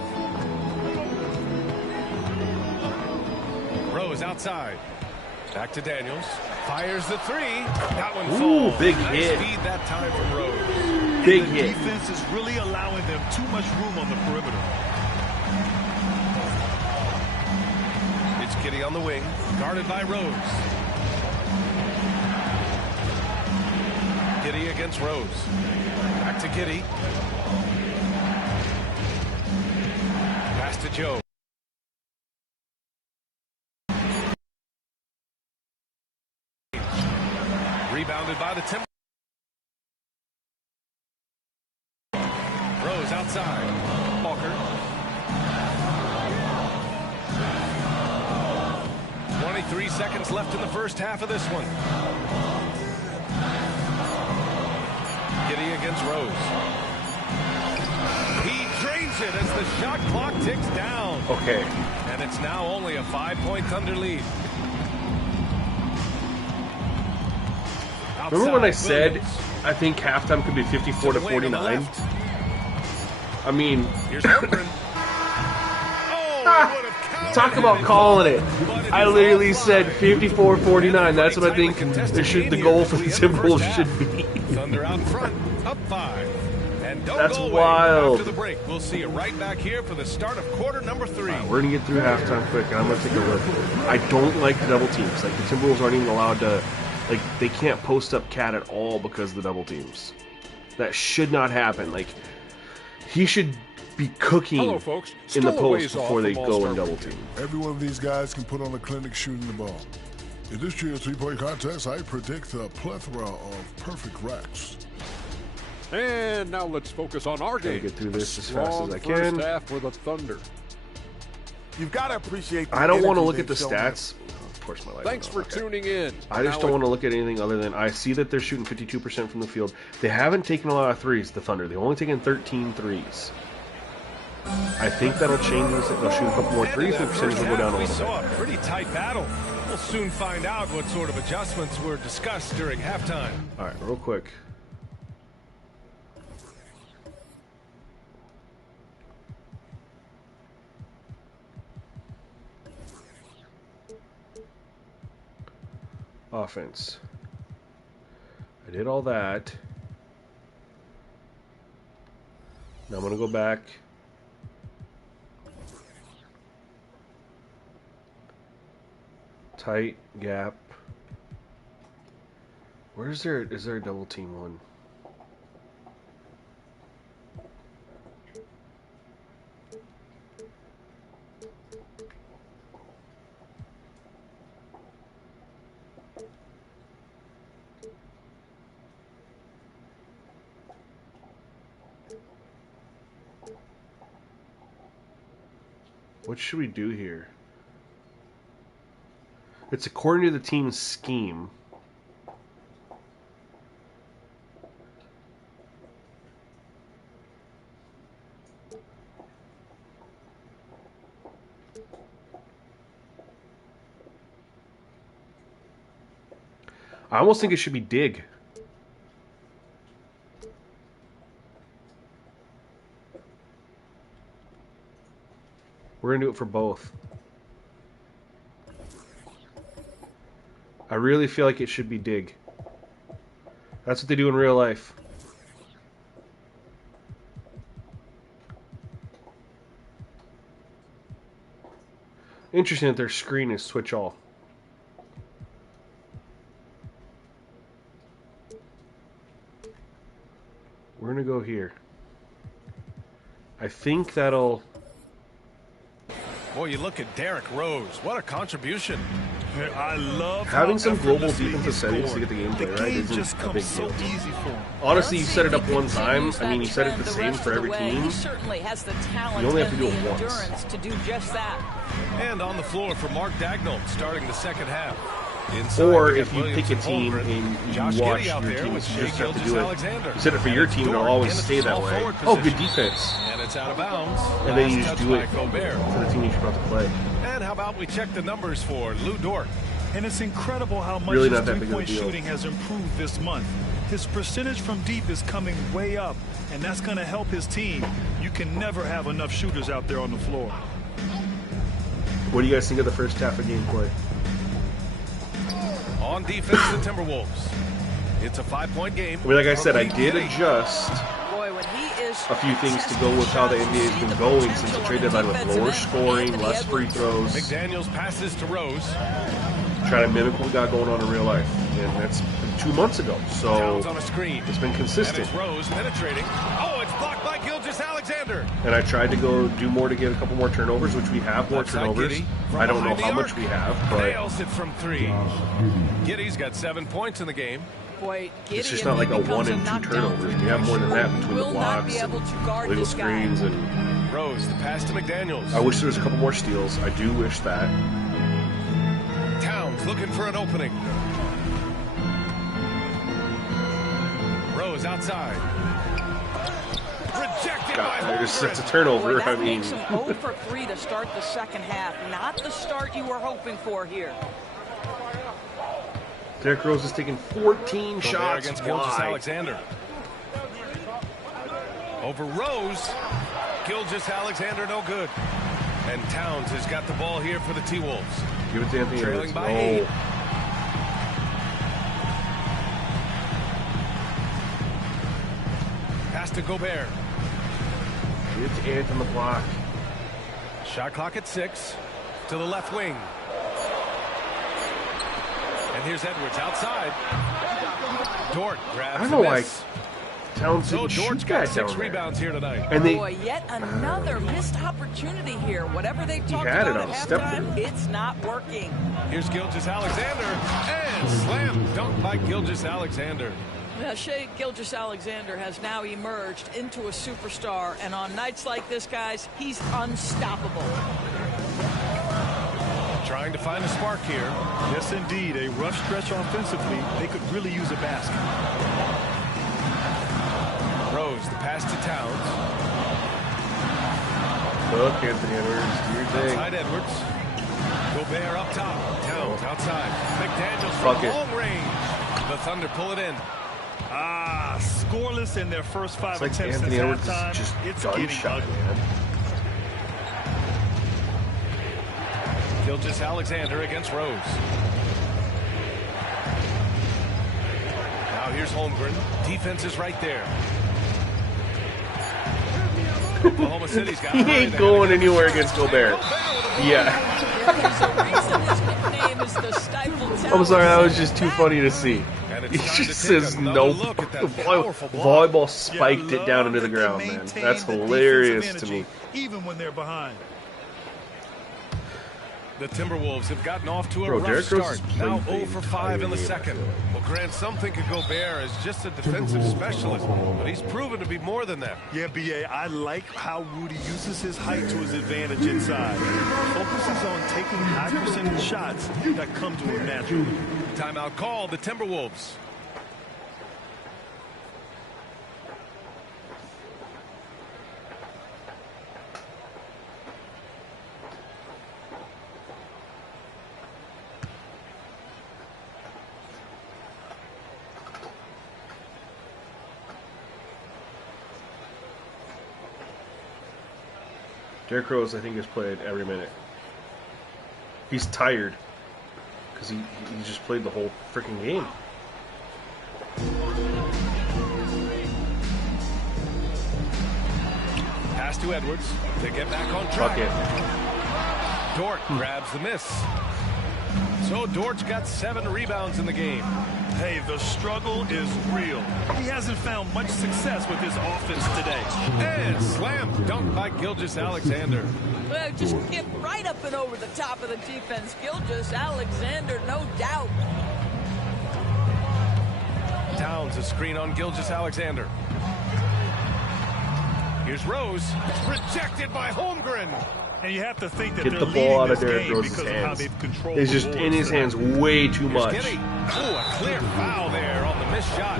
Rose outside. Back to Daniels. Fires the 3. That one Ooh, falls. big Nice hit. feed that time from Rose. Big The hit. defense is really allowing them too much room on the perimeter. It's Giddey on the wing. Guarded by Rose. Giddey against Rose. Back to Giddey. Pass to Joe. Rebounded by the Timberwolves. Rose outside. Walker. 23 seconds left in the first half of this one. Giddey against Rose. He drains it as the shot clock ticks down. Okay. And it's now only a 5-point Thunder lead. Remember when I Outside, said Williams. I think halftime could be 54 to To the wing on the 49? left. I mean, Here's Holmgren. Oh, he would have countered talk about it. calling it. But it I is literally offside. said 54-49. That's what I think Contested it should, the game goal here for as the we end the Timberwolves first should half. be. Thunder out in front, up 5. And don't That's go away. wild. After the break, we'll see you right back here for the start of quarter number 3. We're going to get through halftime quick, and I'm going to take a look. I don't like the double teams. Like, the Timberwolves aren't even allowed to, like, they can't post up Cat at all because of the double teams. That should not happen. Like, he should be cooking Hello, folks. in the Still a ways post off before they from go All-Star and double weekend. team. Every one of these guys can put on a clinic shooting the ball. In this year's three-point contest, I predict a plethora of perfect racks. And now let's focus on our Gotta game. get through this A as fast as strong I can. First half for the Thunder. You've got to appreciate. I don't want to look at the stats. course, my light. Thanks for tuning in. I just don't want to look at anything other than I see that they're shooting 52% from the field. They haven't taken a lot of threes, the Thunder. They've only taken 13 threes. I think that'll change. They'll shoot a couple more threes, and the percentage will go down a We little saw bit. a pretty tight battle. We'll soon find out what sort of adjustments were discussed during halftime. All right, real quick. Offense. I did all that. Now I'm going to go back. Tight gap. Where is there a double team one? What should we do here? It's according to the team's scheme. I almost think it should be dig. We're going to do it for both. I really feel like it should be dig. That's what they do in real life. Interesting that their screen is switch all. We're going to go here. I think that'll... Boy, you look at Derrick Rose. What a contribution. I love having some global effortlessly defensive he settings to scored. get the gameplay The right game isn't just a comes big so deal. easy for him. Honestly, you Let's set see it if up he one time. continues I mean, you that set it trend the the same rest for of the every way. team. He certainly has the talent You only have and to do the it once. endurance to do just that. And on the floor for Mark Dagnall starting the second half. Inside, Or we if got you Williams pick a team Holmgren. and you Josh watch Giddey out your there team, you with just Shai have to do it. Gilgeous-Alexander. You set it for your team, it'll Dort always in a stay that small way. forward Oh, good position. defense. And it's out of bounds. And then you Last just touch do it by Gobert. for the team you're about to play. And how about we check the numbers for Lou Dort? And it's incredible how much Really his not that big of a three-point deal. shooting has improved this month. His percentage from deep is coming way up, and that's going to help his team. You can never have enough shooters out there on the floor. What do you guys think of the first half of gameplay? On defense, the Timberwolves. It's a 5-point game. I mean, like I said, I did adjust Boy, when he is a few things to go with how the NBA has been going since the trade deadline with lower scoring, less free throws, McDaniels passes to Rose. trying to mimic what we got going on in real life. And that's 2 months ago. So Towns on a screen. it's been And consistent. it's Rose penetrating. Oh, it's blocked by Gilgeous-Alexander. And I tried to go do more to get a couple more turnovers, which we have more Outside turnovers. Giddey from I don't know behind the how arc. much we have, but Nails it from 3. Giddey's got 7 points in the game. Boy, it's just Giddey not like a becomes 1 and 2 knockdown turnovers. We have more than that between the will not be blocks able to and guard legal this guy. screens. And Rose, the pass to McDaniels. I wish there was a couple more steals. I do wish that. Towns looking for an opening. Rose outside. Rejected by God, there's Holmgren. it's a turnover. Boy, that I mean, makes him 0 for 3 to start the second half. Not the start you were hoping for here. Derrick Rose is taking 14 Gobert shots against wide. Gilgeous-Alexander. Over Rose. Gilgeous-Alexander no good. And Towns has got the ball here for the T-Wolves. Give it to Anthony Trailing Edwards. by No. 8. Pass to Gobert. Give it to Ant on the block. Shot clock at 6. To the left wing. And here's Edwards outside. Dort grabs I don't know the why miss. Towns So didn't Dort's shoot got that 6 down there. rebounds here tonight. And they, Boy, yet another missed opportunity here. Whatever they talked had it about on at step halftime, through. it's not working. Here's Gilgeous-Alexander. And slam dunk by Gilgeous-Alexander. Shai Gilgeous-Alexander has now emerged into a superstar, and on nights like this, guys, he's unstoppable. trying to find a spark here. Yes, indeed. A rough stretch offensively. They could really use a basket. Rose, the pass to Towns. Look, Anthony Edwards, do your thing. Outside Edwards. Gobert up top. Towns outside. McDaniels Fuck from it. long range. The Thunder pull it in. Scoreless in their first 5 It's like attempts Anthony since Edwards is halftime. just It's gun getting shot, ugly. man. Gilgeous-Alexander against Rose. Now here's Holmgren. Defense is right there. Oklahoma City's got He ain't going anywhere against Gobert. Yeah. There's a reason his nickname is the Stifle Tower. I'm sorry, that was just too funny to see. And He it's time to just take says another no. look at that powerful block. Volleyball spiked it down into the ground, man. That's hilarious to me. Even when they're behind. The Timberwolves have gotten off to a Bro, rough Derrick Rose start. has played Now the 0 for 5 in the entire game, I second. feel like. Well, Grant, some think of Gobert as just a defensive specialist, but he's proven to be more than that. Yeah, B.A., I like how Rudy uses his height to his advantage inside. Focuses on taking high percentage shots that come to him naturally. Timeout called, the Timberwolves. Derrick Rose, I think, has played every minute. He's tired because he just played the whole freaking game. Pass to Edwards. They get back on Fuck track. it. Dort grabs the miss. So Dort's got 7 rebounds in the game. Hey, the struggle is real. He hasn't found much success with his offense today. And slam dunk by Gilgeous-Alexander. Well, just get right up and over the top of the defense. Gilgeous-Alexander, no doubt. Towns a screen on Gilgeous-Alexander. Here's Rose. Rejected by Holmgren. And you have to think that Get they're the ball leading out of this Derrick game Rose's because of how hands. they've controlled It's the just in boards his tonight. hands way too Here's much. Giddy. Oh, a clear foul there on the missed shot.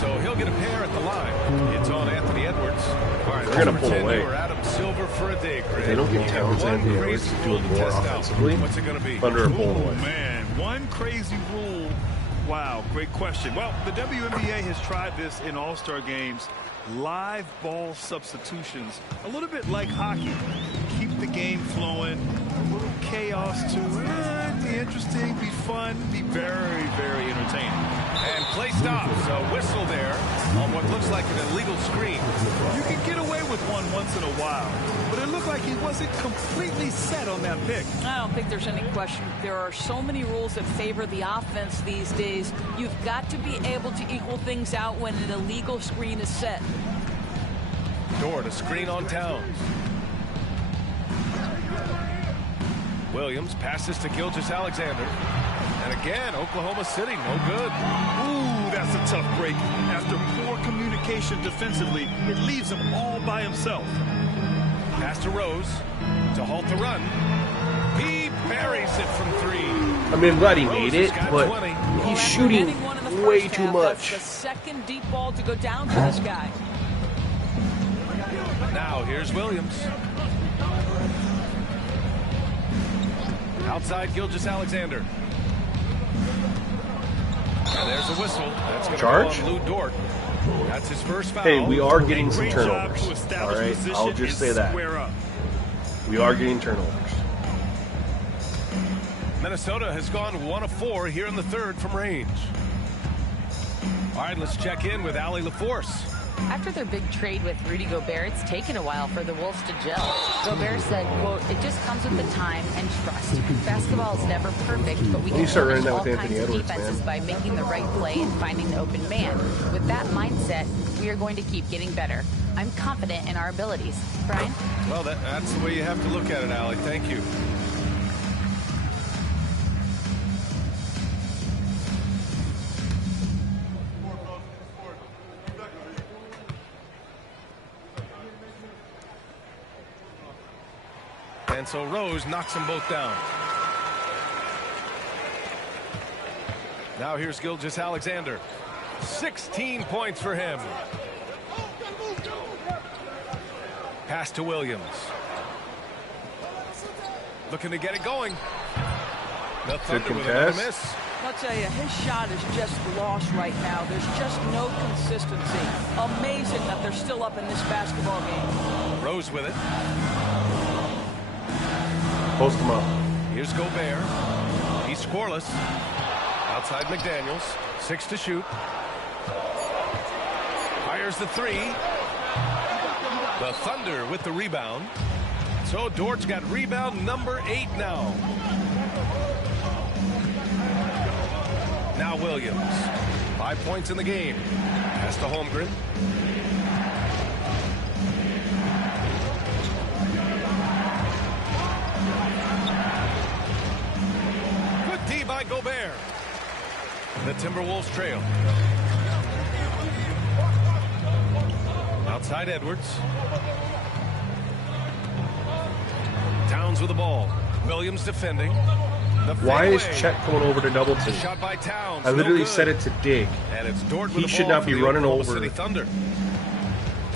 So he'll get a pair at the line. It's on Anthony Edwards. All right, They're gonna pull away. Or Adam Silver for a day, Chris. If they don't get Towns and Anthony Edwards to do more offensively, What's it going to be? Thunder and pull Oh, away. man, one crazy rule. Wow, great question. Well, the WNBA has tried this in All-Star games. Live ball substitutions, a little bit like hockey. Keep the game flowing, a little chaos to be interesting, be fun, be very, very entertaining. And play stops. A whistle there on what looks like an illegal screen. You can get away with one once in a while, but it looked like he wasn't completely set on that pick. I don't think there's any question. There are so many rules that favor the offense these days. You've got to be able to equal things out when an illegal screen is set. Dort, a screen on Towns. Williams passes to Gilgeous-Alexander. And again, Oklahoma City, no good. Ooh, that's a tough break. After poor communication defensively, it leaves him all by himself. Pass to Rose to halt the run. He buries it from 3. I mean, I'm glad he made it, but he's shooting way too much. That's the second deep ball to go down for this guy. Now here's Williams. Outside Gilgeous-Alexander. And there's a whistle. That's going to Charge? go on Lou Dort. That's his first foul. Hey, we are getting some Great job turnovers. to All establish right, position I'll just say and that. square up. We are getting turnovers. Minnesota has gone 1 of 4 here in the third from range. All right, let's check in with Allie LaForce. After their big trade with Rudy Gobert, it's taken a while for the Wolves to gel. Gobert said, quote, "It just comes with the time and trust. Basketball is never perfect, but we You can start running punish that with all Anthony kinds of Edwards, defenses man. by making the right play and finding the open man. With that mindset, we are going to keep getting better. I'm confident in our abilities." Brian? Well, that's the way you have to look at it, Allie. Thank you. And so Rose knocks them both down. Now here's Gilgeous-Alexander. 16 points for him. Pass to Williams. Looking to get it going. The Thunder with another miss. I'll tell you, his shot is just lost right now. There's just no consistency. Amazing that they're still up in this basketball game. Rose with it. Post him up. Here's Gobert. He's scoreless. Outside McDaniels. 6 to shoot. Fires the 3. The Thunder with the rebound. So Dort's got rebound number 8 now. Now Williams. 5 points in the game. Pass to Holmgren. Good D by Gobert. The Timberwolves trail. Outside Edwards. Towns with the ball. Williams defending. Why is Chet going over to double team? Shot by Towns. I literally No said it to dig. And it's Dort with He the should ball not for be the running Oklahoma over City Thunder.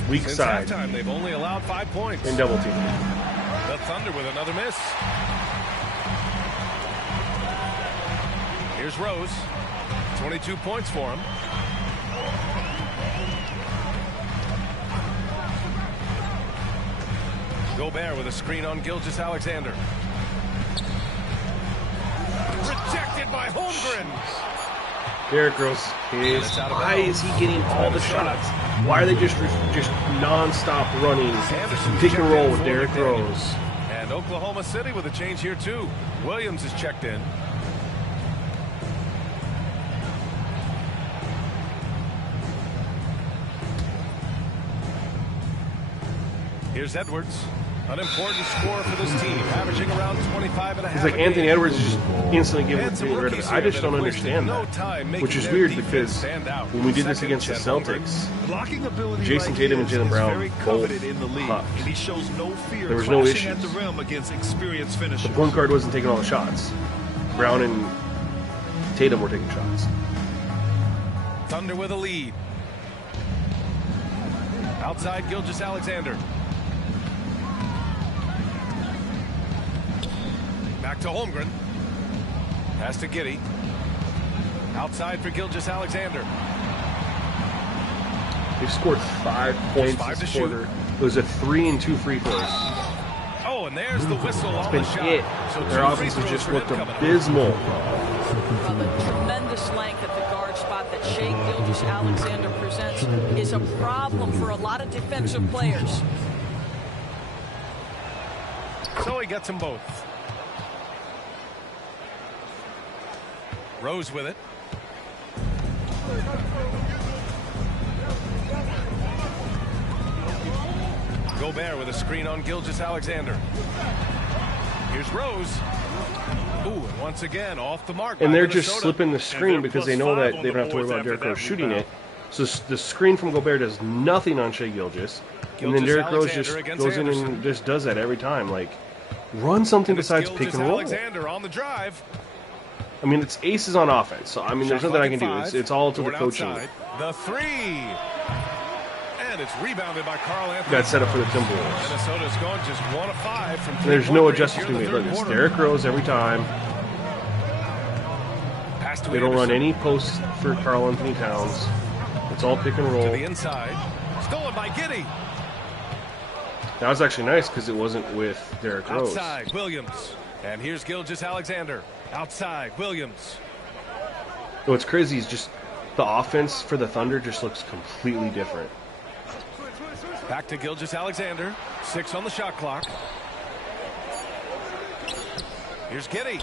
Weak Since side halftime, they've only allowed 5 points. in double team. The Thunder with another miss. Here's Rose. 22 points for him. Gobert with a screen on Gilgeous-Alexander. Rejected by Holmgren. Derrick Rose is. Why is he getting all the shots? Why are they just non-stop running pick and roll with Derrick Rose? And Oklahoma City with a change here too. Williams is checked in. Here's Edwards. An important score for this team, averaging around 25 and a half. It's like Anthony Edwards is just instantly getting rid of it. I just don't understand that. Which is weird because when we did this against the Celtics, Jason Tatum and Jaylen Brown both popped. There was no issues. The point guard wasn't taking all the shots. Brown and Tatum were taking shots. Thunder with a lead. Outside Gilgeous-Alexander. Back to Holmgren. Pass to Giddey. Outside for Gilgeous-Alexander. They scored 5 points this quarter. It was a 3 and 2 free throws. Oh, and there's the whistle on It's the been shot. So Their offense has just looked abysmal. Well, the tremendous length at the guard spot that Shai Gilgeous-Alexander presents is a problem for a lot of defensive players. So he gets them both. Rose with it. Gobert with a screen on Gilgeous-Alexander. Here's Rose. Ooh, and once again off the mark. And they're just slipping the screen because they know that they don't have to worry about Derrick Rose shooting it. So the screen from Gobert does nothing on Shai Gilgeous. And then Derrick Rose just goes in and just does that every time. Like, run something besides pick and roll. Alexander on the drive. I mean, it's aces on offense, so I mean, there's nothing I can do. It's all to the coaching. The 3. And it's rebounded by Karl Anthony. Got set up for the Timberwolves. Minnesota's going just 1 of 5 from 3. There's no adjustments to be made. Look, it's Derrick Rose every time. They don't run any posts for Karl Anthony Towns. It's all pick and roll. To the inside. Stolen by Giddey. That was actually nice because it wasn't with Derrick Rose. Outside, Williams. And here's Gilgeous-Alexander. Outside, Williams. What's crazy is just the offense for the Thunder just looks completely different. Back to Gilgeous-Alexander. 6 on the shot clock. Here's Giddey.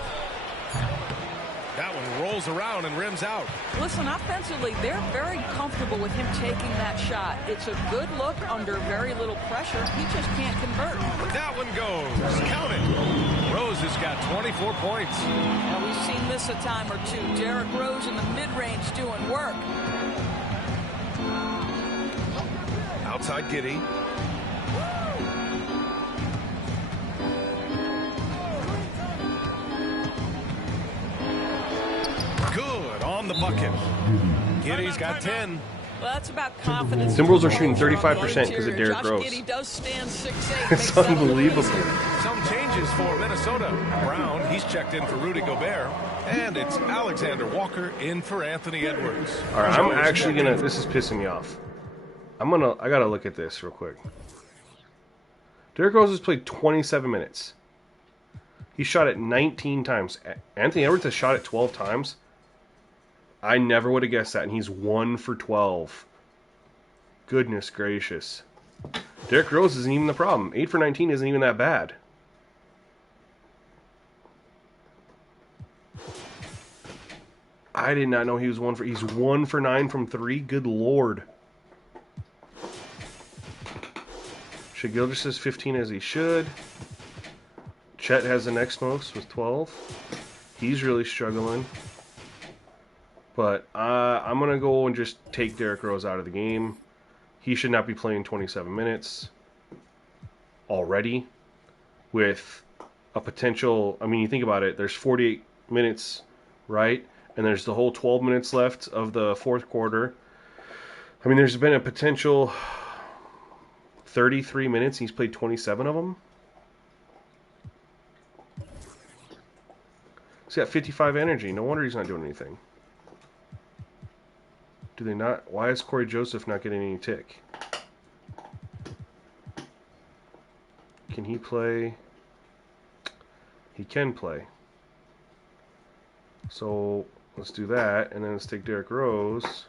That one rolls around and rims out. Listen, offensively, they're very comfortable with him taking that shot. It's a good look under very little pressure. He just can't convert. That one goes. Count it. Rose has got 24 points. Now, we've seen this a time or two. Derrick Rose in the mid-range doing work. Outside Giddey. Good on the bucket. Giddy's got 10. Well, that's about confidence. Timberwolves are shooting 35% because of Derrick Rose. Giddy does stand 6'8". It's unbelievable. Some changes for Minnesota. Brown, he's checked in for Rudy Gobert. And it's Alexander Walker in for Anthony Edwards. All right, I'm actually gonna. This is pissing me off. I gotta look at this real quick. Derrick Rose has played 27 minutes. He shot it 19 times. Anthony Edwards has shot it 12 times. I never would have guessed that, and he's 1 for 12. Goodness gracious. Derrick Rose isn't even the problem. 8 for 19 isn't even that bad. I did not know he was he's 1 for 9 from 3. Good lord. Shai Gilgeous has 15 as he should. Chet has the next most with 12. He's really struggling. But I'm going to go and just take Derrick Rose out of the game. He should not be playing 27 minutes already with a potential... I mean, you think about it. There's 48 minutes, right? And there's the whole 12 minutes left of the fourth quarter. I mean, there's been a potential 33 minutes. He's played 27 of them. He's got 55 energy. No wonder he's not doing anything. Do they not? Why is Corey Joseph not getting any tick? Can he play? He can play. So let's do that, and then let's take Derrick Rose.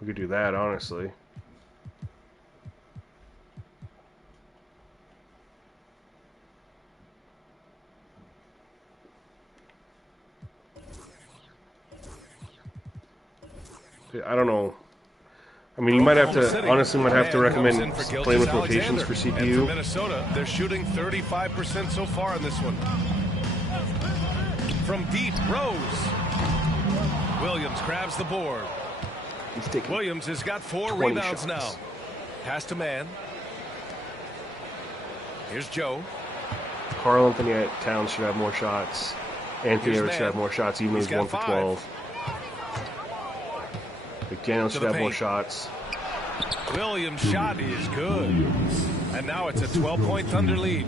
We could do that, honestly. I don't know. I mean, you might have to, honestly, might have to recommend playing with rotations for CPU. And for Minnesota, they're shooting 35% so far in this one. From deep, Rose. Williams grabs the board. Williams has got 4 rebounds now. Pass to man. Here's Joe. Karl Anthony Towns should have more shots. Anthony Edwards should have more shots, even though he's 1 for 12. McDaniel should have more shots. Williams' shot is good. And now it's a 12-point Thunder lead.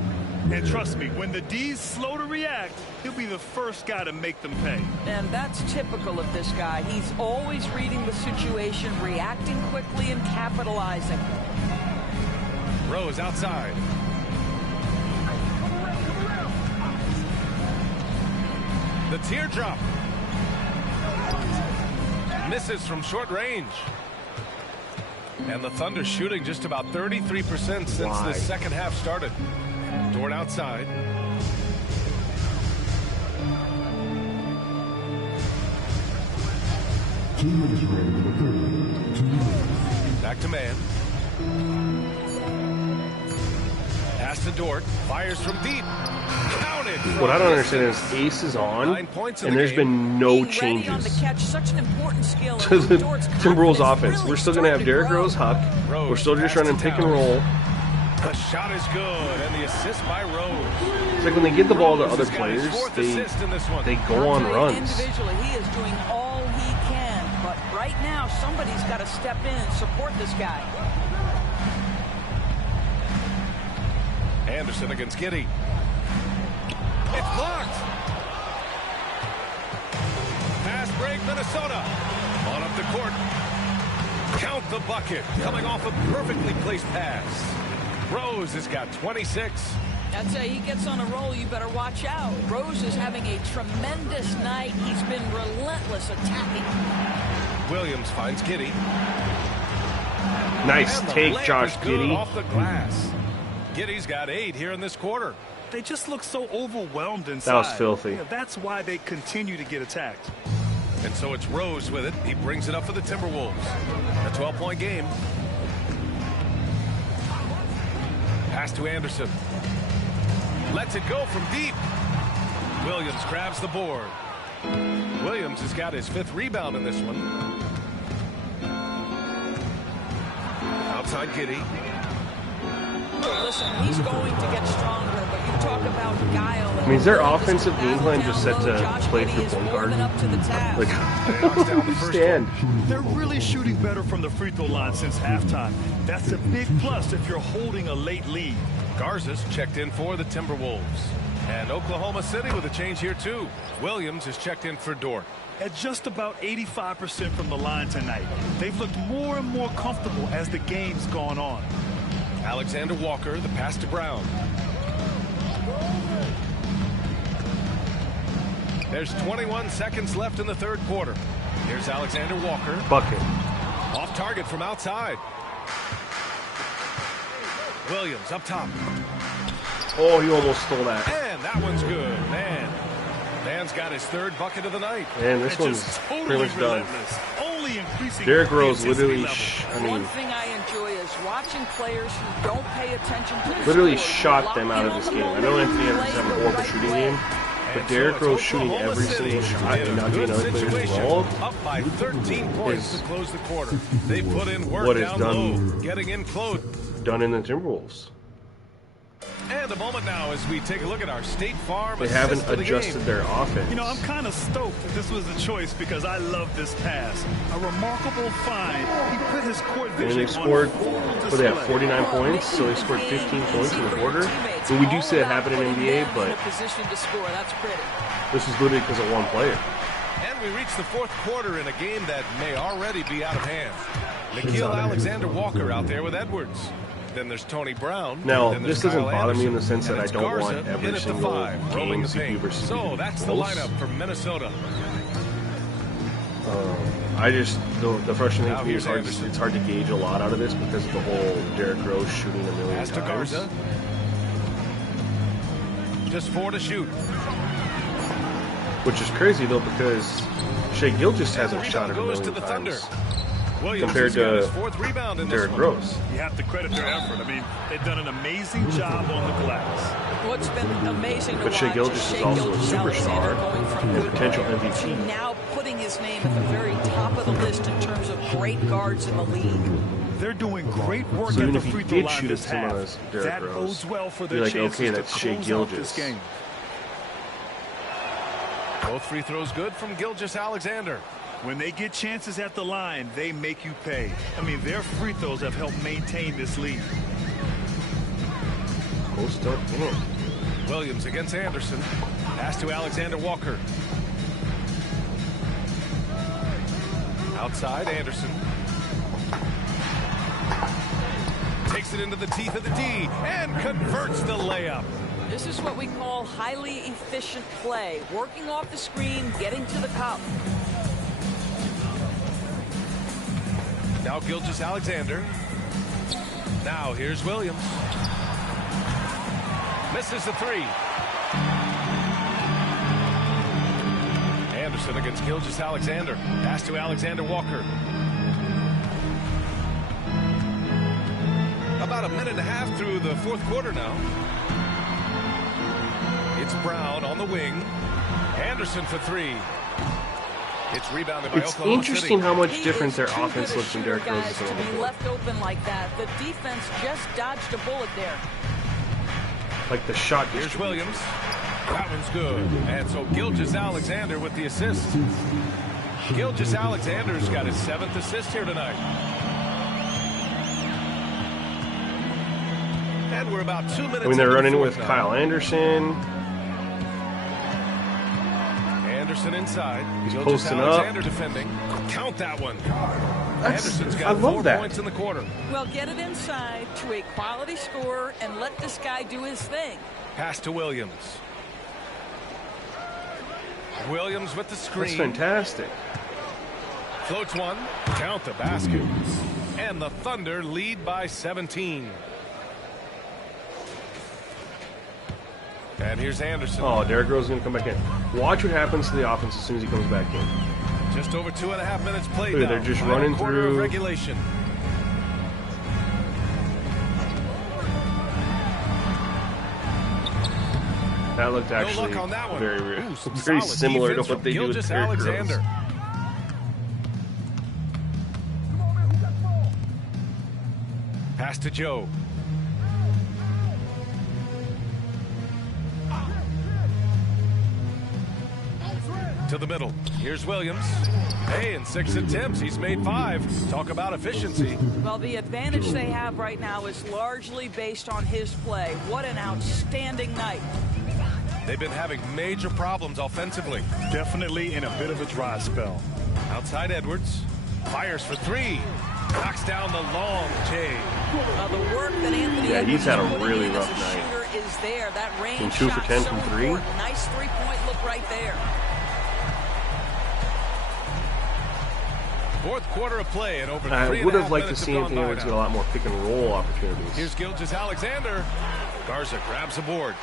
And trust me, when the D's slow to react, he'll be the first guy to make them pay. And that's typical of this guy. He's always reading the situation, reacting quickly, and capitalizing. Rose outside. The teardrop. Misses from short range. And the Thunder shooting just about 33% since the second half started. Dort outside. Back to man. Pass to Dort. Fires from deep. Counted. What I don't understand is Ace is on, and there's been no changes to the Timberwolves offense. We're still going to have Derrick Rose, Huck. We're still just running pick and roll. The shot is good, and the assist by Rose. It's like when they get the ball to other players, they go on runs. Individually, he is doing all he can, but right now somebody's got to step in and support this guy. Anderson against Giddey. It's blocked. Pass break, Minnesota. On up the court. Count the bucket. Coming off a perfectly placed pass. Rose has got 26. I'd say he gets on a roll, you better watch out. Rose is having a tremendous night. He's been relentless attacking. Williams finds Giddey. Nice take, Josh Giddey. Off the glass. Giddey's got 8 here in this quarter. They just look so overwhelmed inside. That was filthy. Yeah, that's why they continue to get attacked. And so it's Rose with it. He brings it up for the Timberwolves. A 12-point game. Pass to Anderson. Lets it go from deep. Williams grabs the board. Williams has got his 5th rebound in this one. Outside Giddey. Listen, he's going to get stronger, but talk about guile. I mean, is their offensive game plan just set to play through point guard? Like, I don't understand. They're really shooting better from the free throw line since halftime. That's a big plus if you're holding a late lead. Garza's checked in for the Timberwolves. And Oklahoma City with a change here, too. Williams is checked in for Dort. At just about 85% from the line tonight, they've looked more and more comfortable as the game's gone on. Alexander Walker, the pass to Brown. There's 21 seconds left in the third quarter. Here's Alexander Walker. Bucket. Off target from outside. Williams up top. Oh, he almost stole that. And that one's good. Man's got his third bucket of the night. And this one's pretty much done. Only increasing Derrick Rose literally, One thing I enjoy is watching players who don't pay attention to the literally score. shot them out of this game. I know Anthony Edwards having a horrible shooting game, but Derrick Rose shooting every single shot and not getting other players involved. Up by 13 points to close the quarter. They put in work what is down done, low, getting in close. Done in the Timberwolves. And a moment now as we take a look at our State Farm. They haven't adjusted their offense. You know, I'm kind of stoked that this was a choice because I love this pass. A remarkable find. He put his court vision and they scored, on they have 49 points, so they scored 15 points in the quarter. So we do see it happen in NBA, but this is literally because of one player. And we reach the fourth quarter in a game that may already be out of hand. Nikhil Alexander Walker out there with Edwards. Then there's Tony Brown. Now, then this Kyle doesn't bother me in the sense Anderson, that I and don't Garza want every in at the single five, rolling game the CP paint. versus So CP that's the close. lineup for Minnesota. I just, the frustrating thing to me is Anderson. it's hard to gauge a lot out of this because of the whole Derrick Rose shooting a million Pass to times. Garza. Just 4 to shoot. Which is crazy though because Shai Gilgeous hasn't shot a goes million to the Thunder. times Williams compared has got his to fourth rebound in this Derrick one. Rose. You have to credit their effort. I mean, they've done an amazing job on the glass. What's been amazing to But Shai watch Gilgeous is Shai also a Gilgeous-Alexander superstar going from and good potential guard MVP. to now putting his name at the very top of the list in terms of great guards in the league. They're doing great work So at even the if he free throw did line shoot this it to him half. as Derrick That Rose, bodes well for you're their like, chances okay, to that's Shai close out this Gilgeous. game. Both free throws good from Gilgeous-Alexander. When they get chances at the line, they make you pay. I mean, their free throws have helped maintain this lead. Post up, damn. Williams against Anderson. Pass to Alexander Walker. Outside, Anderson. Takes it into the teeth of the D and converts the layup. This is what we call highly efficient play. Working off the screen, getting to the cup. Now Gilgeous-Alexander. Now here's Williams. Misses the three. Anderson against Gilgeous-Alexander. Pass to Alexander Walker. About a minute and a half through the fourth quarter now. It's Brown on the wing. Anderson for three. It's rebounded by It's Oklahoma interesting City. how much He different is their too offense good a looks than shooter, Derrick Rose guys, is to on the be floor. left open like that. The defense just dodged a bullet there. Like the shot Here's distribution. Williams. That one's good. And so Gilgeous-Alexander with the assist. Gilgeous-Alexander's got his 7th assist here tonight. And we're about 2 minutes. I mean, they're into the running fourth with now. Kyle Anderson. Anderson inside. He's posting up. Gilgeous-Alexander defending. Count that one. That's, Anderson's I got love 4 that. points in the quarter. Well, get it inside to a quality scorer and let this guy do his thing. Pass to Williams. Williams with the screen. That's fantastic. Floats one. Count the basket. And the Thunder lead by 17. And here's Anderson. Oh, Derrick Rose is going to come back in. Watch what happens to the offense as soon as he comes back in. Just over 2.5 minutes played Look, now. they're just Final running quarter of through. regulation. That looked No actually luck on that one. very, Ooh, some very solid similar to defense what from they do with Derrick Rose. Gilgeous-Alexander. Pass to Joe. to the middle. Here's Williams. Hey, in 6 attempts, he's made 5. Talk about efficiency. Well, the advantage they have right now is largely based on his play. What an outstanding night. They've been having major problems offensively. Definitely in a bit of a dry spell. Outside Edwards. Fires for 3. Knocks down the long J. The work that Anthony he's had a Edwards really putting in rough as a night. shooter is there. That range Been 2 for shot 10 so from 3. important. Nice three-point look right there. Fourth quarter of play and over 3.5 I would have liked to minutes see have Anthony gone by Edwards now. get a lot more pick and roll opportunities. Here's Gilgeous-Alexander. Garza grabs the board.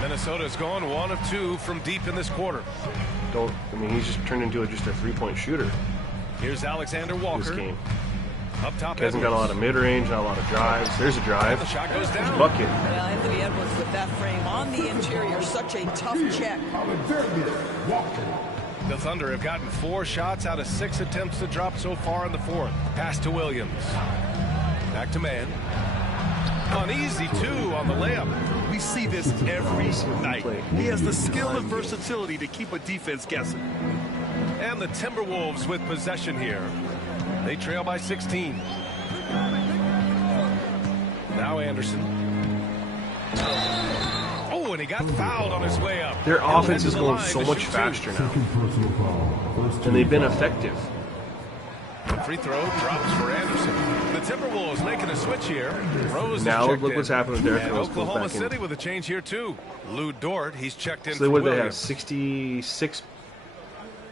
Minnesota's gone 1 of 2 from deep in this quarter. He's just turned into just a 3-point shooter Here's Alexander Walker. this game. Up top, He hasn't got a lot of mid-range, not a lot of drives. There's a drive. The shot goes down. Bucket. Well, Anthony Edwards with that frame on the interior, such a tough check. The Thunder have gotten 4 shots out of 6 attempts to drop so far in the fourth. Pass to Williams. Back to Mann. Uneasy, 2 on the layup. We see this every night. He has the skill and versatility to keep a defense guessing. And the Timberwolves with possession here. They trail by 16. Now Anderson. Oh, and he got fouled on his way up. Their He'll offense head is to the going line so to much shoot 2. faster now. And they've been effective. Free throw drops for Anderson. The Timberwolves making a switch here. Rose Now is checked look in. what's happened with Derrick And Rose. Goes Oklahoma back in. City with a change here too. Lou Dort, he's checked in So for what do they have? Williams.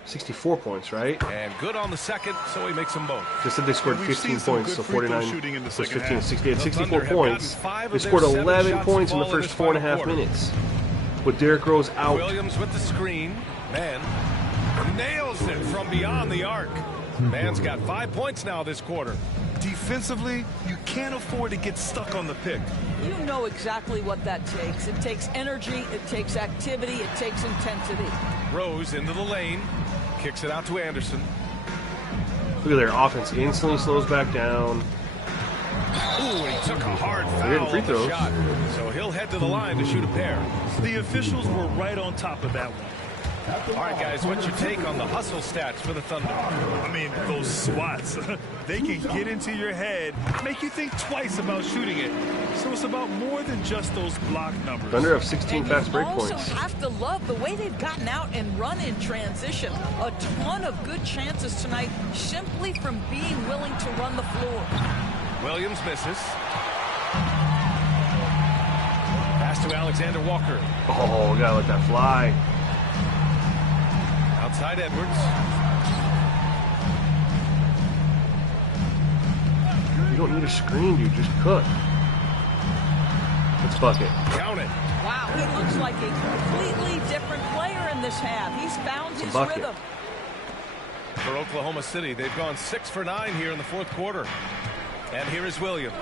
64 points, right? And good on the second, so he makes them both. Just said they scored We've 15 seen some points, good so free throw 49 shooting in the plus second 15 half. 68, The 64 Thunder have points. gotten 5 They of their scored 7 11 shots points in the to fall in first this 4.5 final quarter. minutes. With Derrick Rose out. Williams with the screen. Man nails it from beyond the arc. Man's got 5 points now this quarter. Defensively, you can't afford to get stuck on the pick. You know exactly what that takes. It takes energy, it takes activity, it takes intensity. Rose into the lane. Kicks it out to Anderson. Look at their offense instantly slows back down. Ooh, and he took a hard They're getting foul free on the throws. shot. So he'll head to the line to shoot a pair. The officials were right on top of that one. All right, guys, what's your take on the hustle stats for the Thunder? I mean, those swats, they can get into your head, make you think twice about shooting it. So it's about more than just those block numbers. Thunder have 16 And fast you break also points. have to love the way they've gotten out and run in transition. A ton of good chances tonight simply from being willing to run the floor. Williams misses. Pass to Alexander Walker. Oh, we gotta let that fly. Outside Edwards. You don't need a screen, dude. Just cook. Let's bucket. Count it. Wow, he looks like a completely different player in this half. He's found his bucket. rhythm. For Oklahoma City, they've gone 6 for 9 here in the fourth quarter. And here is Williams.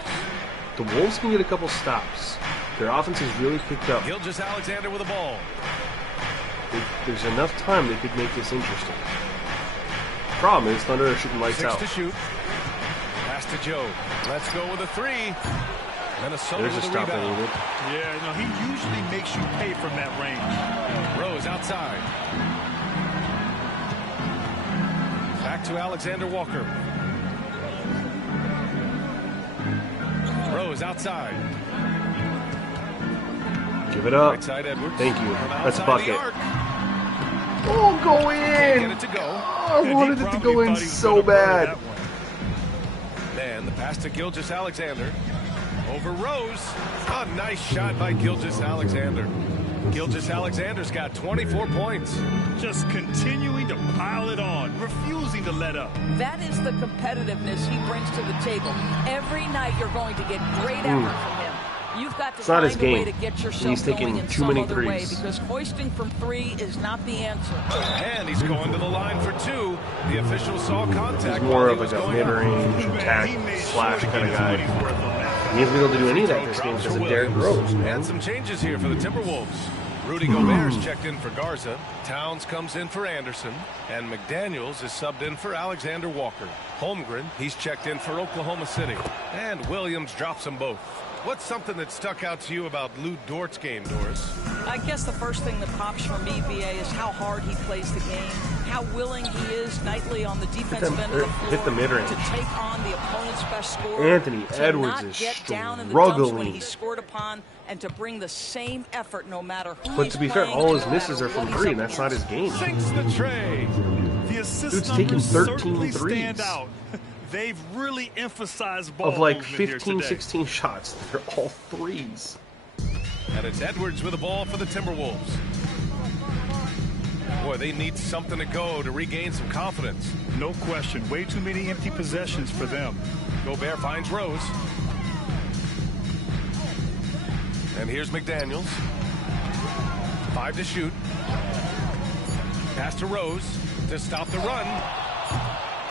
The Wolves can get a couple stops. Their offense has really picked up. Gilgeous-Alexander with the ball. There's enough time they could make this interesting. Problem is, Thunder are shooting lights 6 out. to shoot. Pass to Joe. Let's go with a 3. Minnesota There's a with a stop they rebound. needed. Yeah, no, he usually makes you pay from that range. Rose outside. Back to Alexander Walker. Rose outside. Give it up. Right side Edwards. Thank you. From Let's outside bucket. the arc. Oh, go Can't in! get it to go. Oh, I And he wanted it to probably go in thought he was so gonna burn bad. that one. And the pass to Gilgeous-Alexander. Over Rose. A nice shot by Gilgeous-Alexander. Gilgeous-Alexander's got 24 points. Just continuing to pile it on, refusing to let up. That is the competitiveness he brings to the table. Every night you're going to get great effort from him. You've got to It's not find his a way game. to get yourself He's taking going in too some many other way, threes. because hoisting from 3 is not the answer. And he's going to the line for 2. The official saw contact. He's more while of he was like a going up. mid-range attack He made slash sure to kind of get his guy. money's worth on that. He hasn't been able to do any of that this game Drops because for of Derrick Williams. Rose, man. And some changes here for the Timberwolves. Rudy Gobert's checked in for Garza. Towns comes in for Anderson. And McDaniels is subbed in for Alexander Walker. Holmgren, he's checked in for Oklahoma City. And Williams drops them both. What's something that stuck out to you about Lou Dort's game, Doris? I guess the first thing that pops for me, BA, is how hard he plays the game, how willing he is nightly on the defensive end of the floor hit the mid-range. to take on the opponent's best scorer. Anthony to Edwards not is get down in the dumps when struggling. he's scored upon, and to bring the same effort no matter who But he's to be fair, playing, all his no misses matter are from what he's 3, up and that's not his against. game. Sinks the tray. The assist Dude's taking numbers 13 certainly threes. stand out. They've really emphasized ball Of like movement here 15, today. 16 shots, they're all threes. And it's Edwards with the ball for the Timberwolves. Boy, they need something to go to regain some confidence. No question. Way too many empty possessions for them. Gobert finds Rose. And here's McDaniels. 5 to shoot. Pass to Rose to stop the run.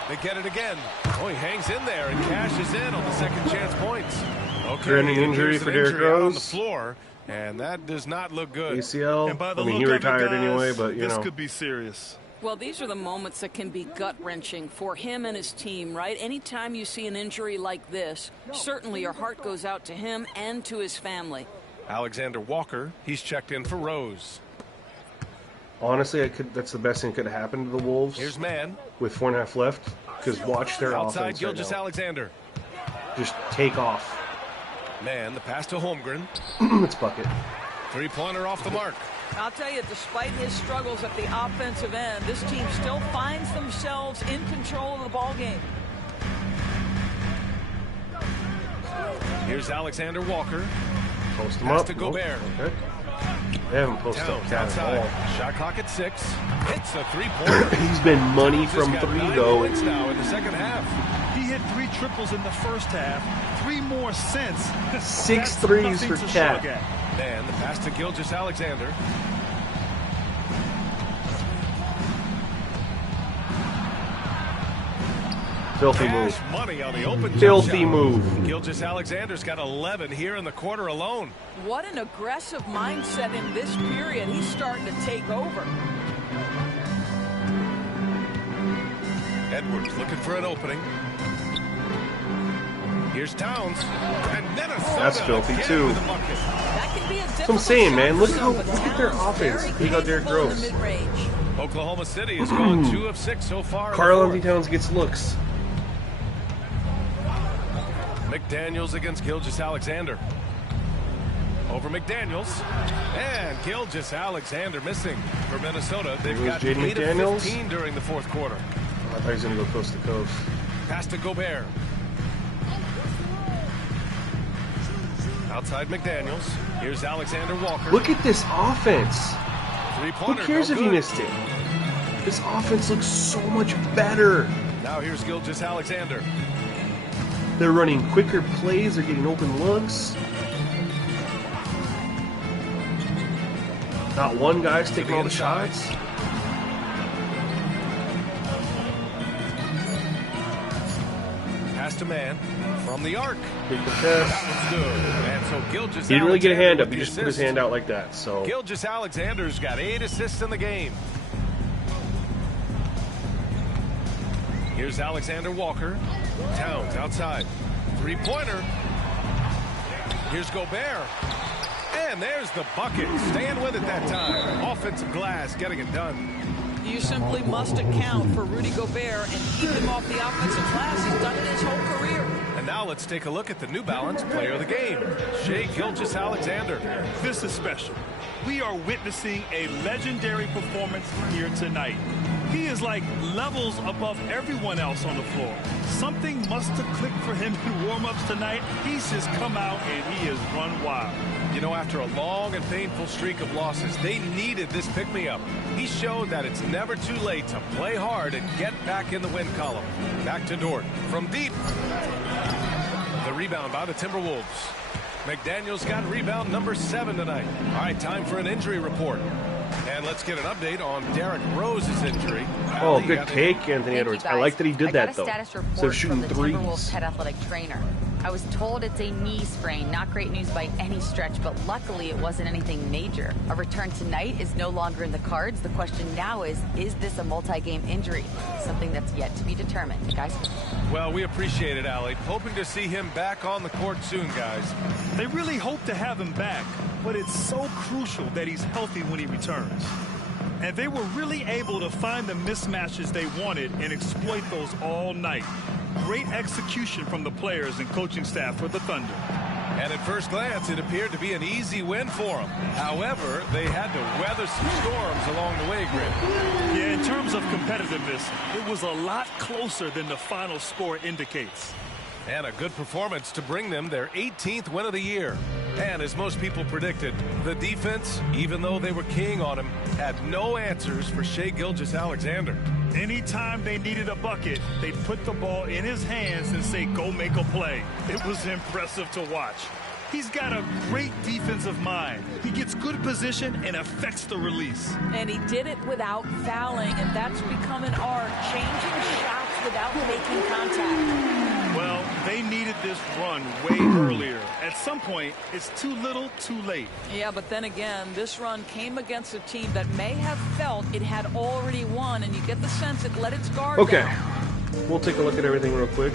They get it again. Oh, he hangs in there and cashes in on the second chance points. Okay, Threatening injury here's for an Derrick injury out on the Rose. floor, and that does not look good. ACL. And by the I mean, look he of it, retired guys, anyway, but you this know. could be serious. Well, these are the moments that can be gut-wrenching for him and his team, right? Anytime you see an injury like this, certainly your heart goes out to him and to his family. Alexander Walker, he's checked in for Rose. Honestly, that's the best thing that could have happened to the Wolves Here's Man. with 4.5 left. Because watch their Outside offense right Gilgeous now. Alexander. Just take off. Man, the pass to Holmgren. It's bucket. Three-pointer off the mark. I'll tell you, despite his struggles at the offensive end, this team still finds themselves in control of the ball game. Here's Alexander Walker. Post him Pass up. to Gobert. Okay. They haven't posted up Towns cat outside. at Shot clock at 6. Hits a three-pointer. all. He's been money Just from got 3, 9 though. points now in the second half. He hit 3 triples in the first half, 3 more since. 6 That's threes nothing for to Cat. shrug at. Man, the pass to Gilgeous Alexander. Filthy Cash move. money on the open jump Filthy shot. move. Gilgeous Alexander's got 11 here in the quarter alone. What an aggressive mindset in this period. He's starting to take over. Edwards looking for an opening. Here's Towns. And Minnesota That's filthy, again too. with a bucket. That can be a That's what I'm saying, difficult man. shot Look for how some, but look at their Towns offense. very They got Derrick capable in Rose. the mid-range. Oklahoma City has gone 2 of 6 so far. in the Karl fourth. Anthony Towns gets looks. McDaniels against Gilgeous Alexander. Over McDaniels. And Gilgeous Alexander missing for Minnesota. They've Here's got Jaden 8 of McDaniels. 15 during the fourth quarter. I thought he was going to go coast to coast. Pass to Gobert. Outside McDaniels. Here's Alexander Walker. Look at this offense. Who Three-pointer. cares no if you good. missed it? This offense looks so much better. Now here's Gilgeous Alexander. They're running quicker plays. They're getting open looks. Not one guy's taking all the inside. shots. Pass to Man from the arc. Big That contest. one's good. And so Gilgeous He didn't really get a Alexander hand up. with He the just put his assist. hand out like that. So Gilgeous Alexander's got 8 assists in the game. Here's Alexander Walker. Towns outside. Three-pointer. Here's Gobert. And there's the bucket. Staying with it that time. Offensive glass getting it done. You simply must account for Rudy Gobert and keep him off the offensive glass. He's done it his whole career. And now let's take a look at the New Balance player of the game, Shai Gilgeous-Alexander. This is special. We are witnessing a legendary performance here tonight. He is like levels above everyone else on the floor. Something must have clicked for him in warm-ups tonight. He's just come out and he has run wild. You know, after a long and painful streak of losses, they needed this pick-me-up. He showed that it's never too late to play hard and get back in the win column. Back to Dort from deep. The rebound by the Timberwolves. McDaniels got rebound number 7 tonight. All right, time for an injury report. And let's get an update on Derrick Rose's injury. oh, He good got take, Anthony Thank you, Edwards. I guys. like that he did I that got a though. status Instead report of shooting from the Timberwolves threes. head athletic trainer. I was told it's a knee sprain. Not great news by any stretch, but luckily it wasn't anything major. A return tonight is no longer in the cards. The question now is this a multi-game injury? Something that's yet to be determined. Guys? Well, we appreciate it, Allie. Hoping to see him back on the court soon, guys. They really hope to have him back, but it's so crucial that he's healthy when he returns. And they were really able to find the mismatches they wanted and exploit those all night. Great execution from the players and coaching staff for the Thunder. And at first glance, it appeared to be an easy win for them. However, they had to weather some storms along the way, Grim. Yeah, in terms of competitiveness, it was a lot closer than the final score indicates. And a good performance to bring them their 18th win of the year. And as most people predicted, the defense, even though they were keying on him, had no answers for Shai Gilgeous-Alexander. Anytime they needed a bucket, they'd put the ball in his hands and say, go make a play. It was impressive to watch. He's got a great defensive mind. He gets good position and affects the release. And he did it without fouling, and that's become an art, changing shots without making contact. Well, they needed this run way earlier. At some point, it's too little, too late. Yeah, but then again, this run came against a team that may have felt it had already won, and you get the sense it let its guard down. We'll take a look at everything real quick.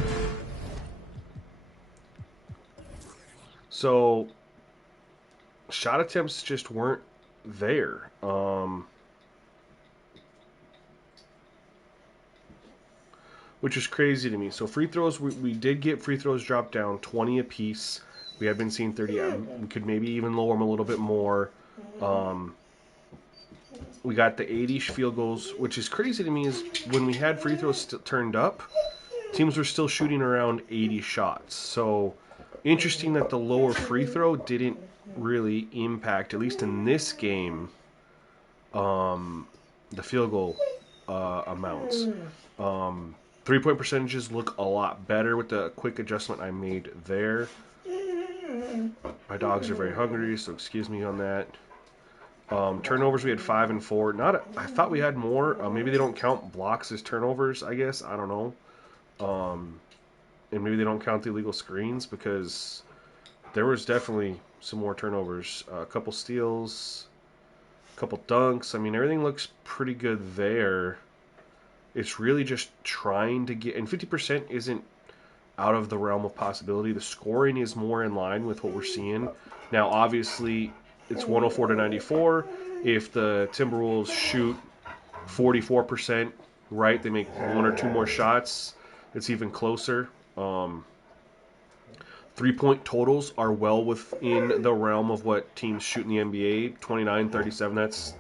So, shot attempts just weren't there. Which is crazy to me. So free throws, we did get free throws dropped down 20 apiece. We have been seeing 30. We could maybe even lower them a little bit more. We got the 80-ish field goals, which is crazy to me is when we had free throws turned up, teams were still shooting around 80 shots. So interesting that the lower free throw didn't really impact, at least in this game, the field goal amounts. Three-point percentages look a lot better with the quick adjustment I made there. My dogs are very hungry, so excuse me on that. Turnovers, we had 5 and 4. I thought we had more. Maybe they don't count blocks as turnovers, I guess. I don't know. And maybe they don't count the illegal screens because there was definitely some more turnovers. A couple steals, a couple dunks. I mean, everything looks pretty good there. It's really just trying to get, and 50% isn't out of the realm of possibility. The scoring is more in line with what we're seeing. Now, obviously, it's 104 to 94. If the Timberwolves shoot 44%, right, they make 1 or 2 more shots, it's even closer. 3-point totals are well within the realm of what teams shoot in the NBA. 29, 37, that's...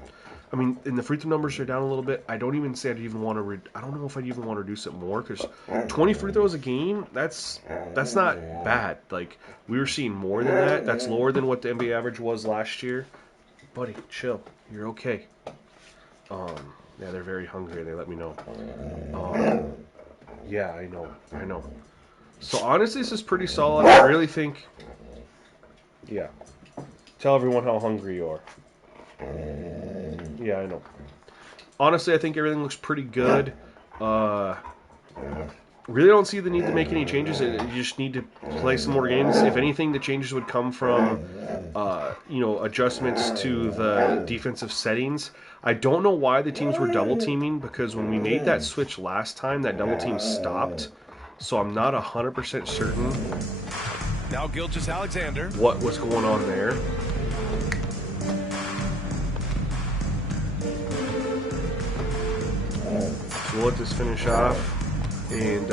I mean, and the free throw numbers are down a little bit. I don't even say I'd even want to. I don't know if I'd even want to reduce it more because 20 free throws a game. That's not bad. Like we were seeing more than that. That's lower than what the NBA average was last year. Buddy, chill. You're okay. Yeah, they're very hungry. They let me know. Yeah, I know. So honestly, this is pretty solid. I really think. Yeah. Tell everyone how hungry you are. Yeah, I know. Honestly, I think everything looks pretty good. Really don't see the need to make any changes. You just need to play some more games. If anything, the changes would come from, adjustments to the defensive settings. I don't know why the teams were double teaming because when we made that switch last time, that double team stopped. So I'm not 100% certain. Now Gilgeous-Alexander. What was going on there? We'll let this finish off. And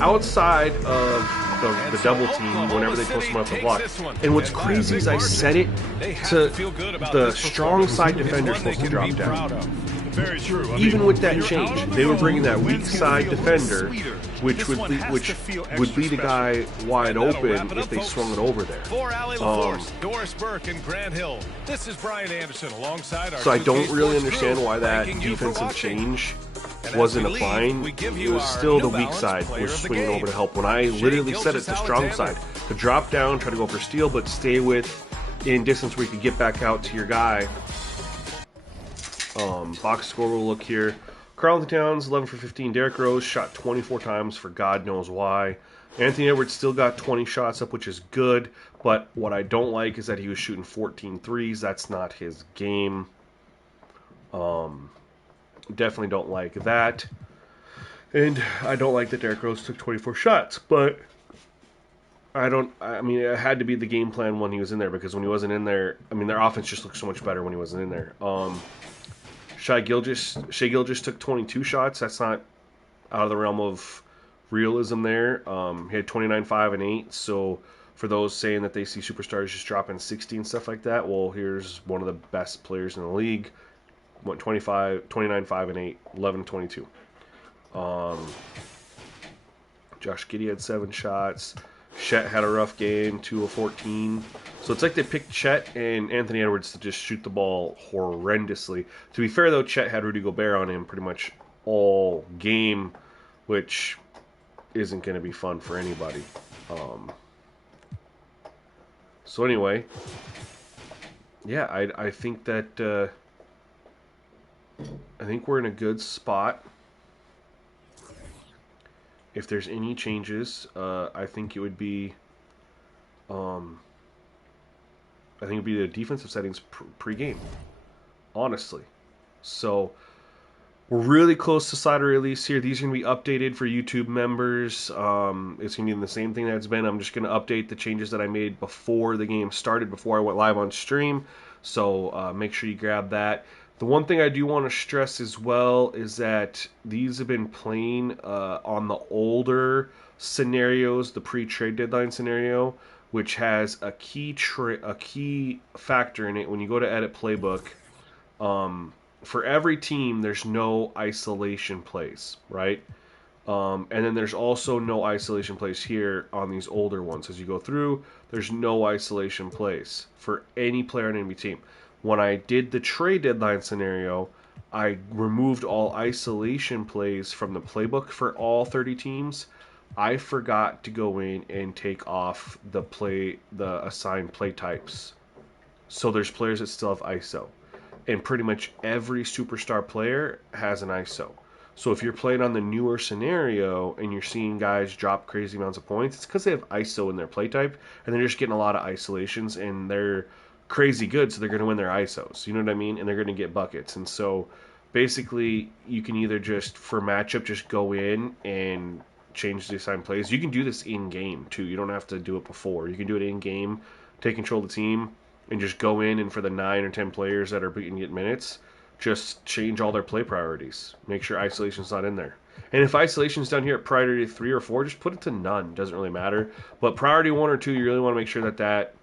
outside of the double team, whenever they post them up the block. And what's crazy is I set it to the strong side defender supposed to drop down. Very true. Even with that change, they were bringing that weak side defender, which would be the guy wide open if they swung it over there. For Allie LaForce, Doris Burke, and Grant Hill. This is Brian Anderson alongside our. So I don't really understand why that defensive change wasn't applying. It was still the weak side was swinging over to help. When I literally set it to strong side to drop down, try to go for steal, but stay in distance where you could get back out to your guy. Box score will look here. Carlton Towns, 11 for 15. Derrick Rose shot 24 times for God knows why. Anthony Edwards still got 20 shots up, which is good. But what I don't like is that he was shooting 14 threes. That's not his game. Definitely don't like that. And I don't like that Derrick Rose took 24 shots. But I mean, it had to be the game plan when he was in there, because when he wasn't in there, I mean, their offense just looked so much better when he wasn't in there. Shai Gilgeous took 22 shots. That's not out of the realm of realism there. He had 29, 5, and 8. So for those saying that they see superstars just dropping 60 and stuff like that, well, here's one of the best players in the league. Went 29, 5, and 8, 11, 22. Josh Giddey had 7 shots. Chet had a rough game, 2 of 14. So it's like they picked Chet and Anthony Edwards to just shoot the ball horrendously. To be fair, though, Chet had Rudy Gobert on him pretty much all game, which isn't going to be fun for anybody. So anyway, yeah, I think that I think we're in a good spot. If there's any changes, I think it would be, the defensive settings pre-game, honestly. So we're really close to slider release here. These are going to be updated for YouTube members. It's going to be the same thing that's been. I'm just going to update the changes that I made before the game started, before I went live on stream. So make sure you grab that. The one thing I do want to stress as well is that these have been playing on the older scenarios, the pre-trade deadline scenario, which has a key factor in it. When you go to edit playbook, for every team, there's no isolation plays, right? And then there's also no isolation plays here on these older ones. As you go through, there's no isolation plays for any player on any team. When I did the trade deadline scenario, I removed all isolation plays from the playbook for all 30 teams. I forgot to go in and take off the assigned play types. So there's players that still have ISO. And pretty much every superstar player has an ISO. So if you're playing on the newer scenario and you're seeing guys drop crazy amounts of points, it's because they have ISO in their play type, and they're just getting a lot of isolations, and they're crazy good, so they're going to win their ISOs. You know what I mean? And they're going to get buckets. And so basically, you can either just, for matchup, just go in and change the assigned plays. You can do this in-game, too. You don't have to do it before. You can do it in-game, take control of the team, and just go in, and for the 9 or 10 players that are beating get minutes, just change all their play priorities. Make sure isolation's not in there. And if isolation's down here at priority 3 or 4, just put it to none. Doesn't really matter. But priority 1 or 2, you really want to make sure that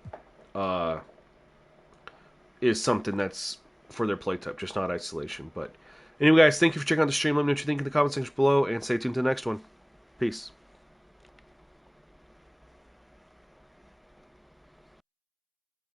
is something that's for their play type, just not isolation. But anyway, guys, thank you for checking out the stream. Let me know what you think in the comment section below, and stay tuned to the next one. Peace.